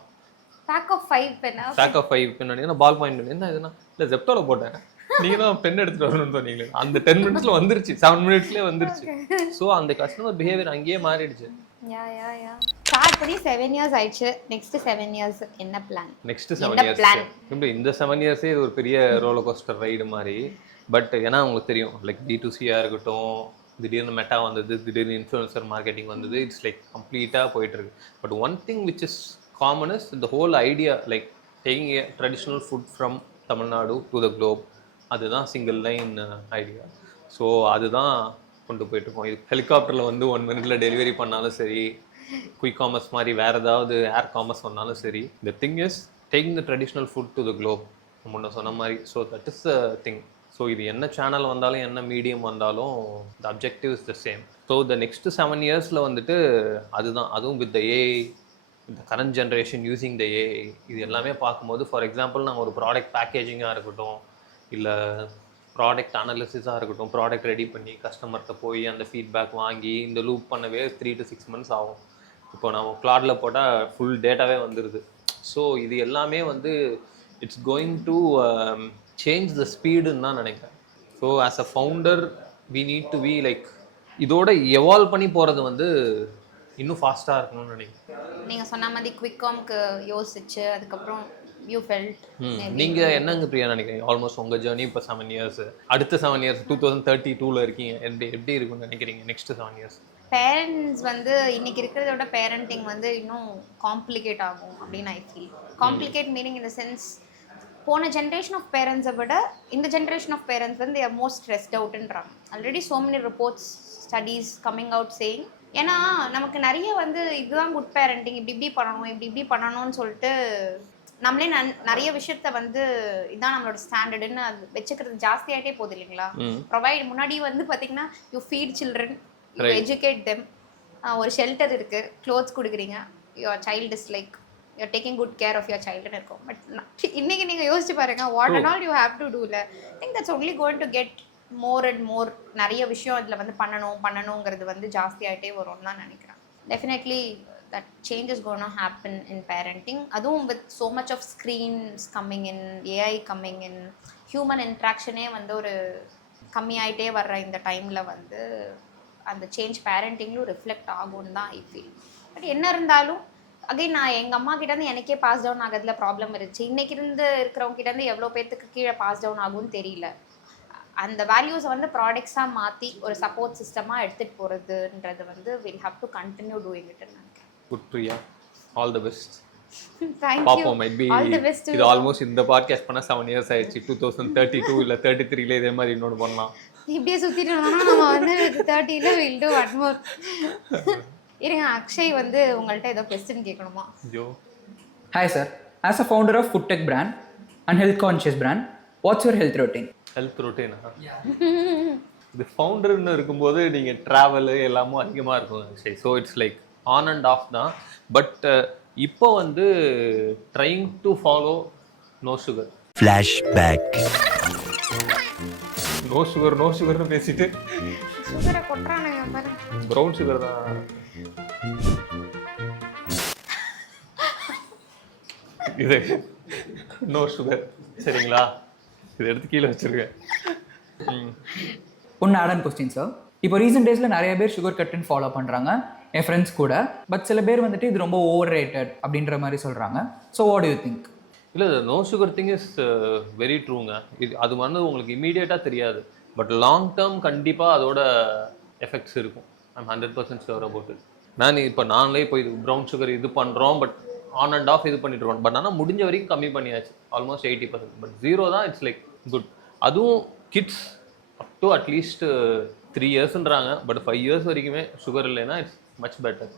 பேக் ஆஃப் 5 பென் நான் பால் பாயிண்ட் என்ன இதுனா இல்லை ஜெப்டோல போட்டேன், நீங்க தான் பென் எடுத்துட்டு வரணும்னு சொன்னீங்களே. அந்த 10 மினிட்ஸ்ல வந்துருச்சு, 7 மினிட்ஸ்லயே வந்துருச்சு. ஸோ அந்த கஸ்டமர் பிஹேவியர் அங்கேயே மாறிடுச்சு. ஸ்டார்ட் பண்ணி 7 இயர்ஸ் ஆயிடுச்சு. நெக்ஸ்ட் 7 இயர்ஸ் என்ன பிளான்? நெக்ஸ்ட் 7 இயர்ஸ் இந்த 7 இயர்ஸே இது ஒரு பெரிய ரோலர் கோஸ்டர் ரைடு மாதிரி. பட் ஏன்னா உங்களுக்கு தெரியும், லைக் B2C இருக்கட்டும், திடீர்னு மெட்டா வந்தது, திடீர்னு இன்ஃப்ளூயன்சர் மார்க்கெட்டிங் வந்தது. இட்ஸ் லைக் கம்ப்ளீட்டாக போயிட்டு இருக்கு. But one thing which is common is the whole idea, like taking A traditional food from Tamil Nadu to the Globe. அதுதான் சிங்கிள் லைன் ஐடியா. ஸோ அதுதான் கொண்டு போயிட்டுருக்கோம். இது ஹெலிகாப்டரில் வந்து 1 minute டெலிவரி பண்ணாலும் சரி, குயிக் காமர்ஸ் மாதிரி வேறு ஏதாவது ஏர் காமர்ஸ் வந்தாலும் சரி, the thing is taking the traditional food to the globe. முன்ன சொன்ன மாதிரி. So that is the thing. So இது என்ன சேனல் வந்தாலும் என்ன மீடியம் வந்தாலும் the objective is the same. So the next 7 இயர்ஸில் வந்துட்டு அதுதான், அதுவும் வித் த ஏஐ, இந்த current generation using the AI, இது எல்லாமே பார்க்கும்போது ஃபார் எக்ஸாம்பிள் நாங்கள் ஒரு ப்ராடக்ட் பேக்கேஜிங்காக இருக்கட்டும், இல்லை ப்ராடக்ட் அனாலிசிஸாக இருக்கட்டும், ப்ராடக்ட் ரெடி பண்ணி கஸ்டமர்கிட்ட போய் அந்த ஃபீட்பேக் வாங்கி இந்த லூப் பண்ணவே 3 to 6 months ஆகும். இப்போ நம்ம கிளாடில் போட்டால் ஃபுல் டேட்டாவே வந்துடுது. ஸோ இது எல்லாமே வந்து it's going to change the ஸ்பீடுன்னு தான் நினைக்கிறேன். So as a founder we need to be like இதோட எவால்வ் பண்ணி போகிறது வந்து இன்னும் ஃபாஸ்ட்டாக இருக்கணும்னு நினைக்கிறேன். நீங்கள் சொன்ன மாதிரி குவிக்காம்க்கு யோசிச்சு அதுக்கப்புறம் யூ ஃபெல்ட். நீங்கள் என்னங்க பிரியா நினைக்கிறீங்க? ஆல்மோஸ்ட் உங்கள் ஜேர்னி இப்போ 7 இயர்ஸ், அடுத்த 7 இயர்ஸ் 2032 இருக்கீங்க. எப்படி இருக்குன்னு நினைக்கிறீங்க நெக்ஸ்ட் 7 இயர்ஸ்? பேரண்ட்ஸ் வந்து இன்னைக்கு இருக்கிறத விட பேரண்டிங் வந்து இன்னும் காம்ப்ளிகேட் ஆகும் அப்படின்னு I feel. Complicate meaning in the sense, போன ஜென்ரேஷன் ஆஃப் பேரண்ட்ஸை விட இந்த ஜென்ரேஷன் ஆஃப் பேரண்ட்ஸ் வந்து தேர் மோஸ்ட் ஸ்ட்ரெஸ்ட் அவுட்ன்றாங்க. Already so many reports studies coming out saying. ஏன்னா நமக்கு நிறைய வந்து இதுதான் குட் பேரண்டிங், இப்படி பண்ணணும் இப்படி பண்ணணும்னு சொல்லிட்டு நம்மளே நிறைய விஷயத்த வந்து இதான் நம்மளோட ஸ்டாண்டர்டுன்னு அது வச்சுக்கிறது ஜாஸ்தி ஆகிட்டே போகுது இல்லைங்களா? ப்ரொவைட் முன்னாடி வந்து பார்த்தீங்கன்னா you feed children, you educate them, ஒரு ஷெல்டர் இருக்குது, க்ளோத்ஸ் கொடுக்குறீங்க, your child is like you're taking good care of your சைல்டுன்னு இருக்கும். பட் இன்னைக்கு நீங்கள் யோசிச்சு பாருங்க, what and all you have to do. I think that's only going to get more and more. நிறைய விஷயம் அதில் வந்து பண்ணணுங்கிறது வந்து ஜாஸ்தி ஆகிட்டே வரும்னு தான் நினைக்கிறேன். Definitely that change is going to happen in parenting. அதுவும் with so much of screens coming in, AI coming in, human interaction வந்து ஒரு கம்மியாயிட்டே வர்ற இந்த டைமில் வந்து அந்த சேஞ்ச் பேரண்டிங்லும் ரிஃப்ளெக்ட் ஆகும்னு தான் ஐ ஃபீல். பட் என்ன இருந்தாலும் அகைன் நான் எங்கள் அம்மா கிட்டேருந்து எனக்கே பாஸ் டவுன் ஆகிறதுல ப்ராப்ளம் இருந்துச்சு. இன்றைக்கி இருக்கிறவங்க கிட்டேருந்து எவ்வளோ பேர்த்துக்கு கீழே பாஸ் டவுன் ஆகும்னு தெரியல. அந்த வேல்யூஸை வந்து ப்ராடக்ட்ஸாக மாற்றி ஒரு சப்போர்ட் சிஸ்டமாக எடுத்துகிட்டு போகிறதுன்றது வந்து will have to continue doing இட்னு நினைக்கிறேன். Good Priya, all the best. Thank you. பாப்போம், maybe இது ஆல்மோஸ்ட் இந்த பாட்காஸ்ட் பண்ண 7 இயர்ஸ் ஆயிடுச்சு. 2032 இல்ல 33ல இதே மாதிரி இன்னொரு பண்ணலாம். இப்படியே சுத்திட்டு இருந்தோம்னா நம்ம வந்து 30ல will do one more. இருங்க, அக்ஷய் வந்து உங்கள்ட்ட ஏதோ क्वेश्चन கேட்கணுமா? Joe. Hi sir, as a founder of food tech brand and health conscious brand, what's your health routine? Health ரொட்டீனா? இது ஃபவுண்டர்னு இருக்கும்போது நீங்க டிராவல் எல்லாமும் அதிகமா இருக்கும் Akshay. So it's like on and off தான். பட் இப்போ வந்து trying to follow no sugar. Flashback. No சுகர்னு பேசிட்டு சுகரை கொட்றானுங்க பாரு. ப்ரௌன் சுகர் தான் இது. நோ சுகர், சரிங்களா? இதை எடுத்து கீழே வச்சிருக்கேன். One add-on question sir. இப்போ ரீசெண்ட் டேஸில் நிறைய பேர் சுகர் கட்டுன்னு ஃபாலோ பண்ணுறாங்க, என் ஃப்ரெண்ட்ஸ் கூட. பட் சில பேர் வந்துட்டு இது ரொம்ப ஓவர் ரேட்டட் அப்படின்ற மாதிரி சொல்கிறாங்க. So what do you think? இல்லை, no sugar thing is very ட்ரூங்க. அது வந்து உங்களுக்கு இமீடியட்டாக தெரியாது, பட் லாங் டேர்ம் கண்டிப்பாக அதோட எஃபெக்ட்ஸ் இருக்கும். I'm 100% sure about it. நாங்களே இப்போ இது ப்ரௌன் சுகர் இது பண்ணுறோம், பட் ஆன் அண்ட் ஆஃப் இது பண்ணிட்டு இருக்கோம். பட் ஆனால் முடிஞ்ச வரைக்கும் கம்மி பண்ணியாச்சு, ஆல்மோஸ்ட் 80%. பட் 0 தான் இட்ஸ் லைக் குட். அதுவும் கிட்ஸ் அப் டு அட்லீஸ்ட் 3 இயர்ஸ்ன்றாங்க, பட் 5 இயர்ஸ் வரைக்குமே சுகர் இல்லைன்னா இட்ஸ் மச் பெட்டர்.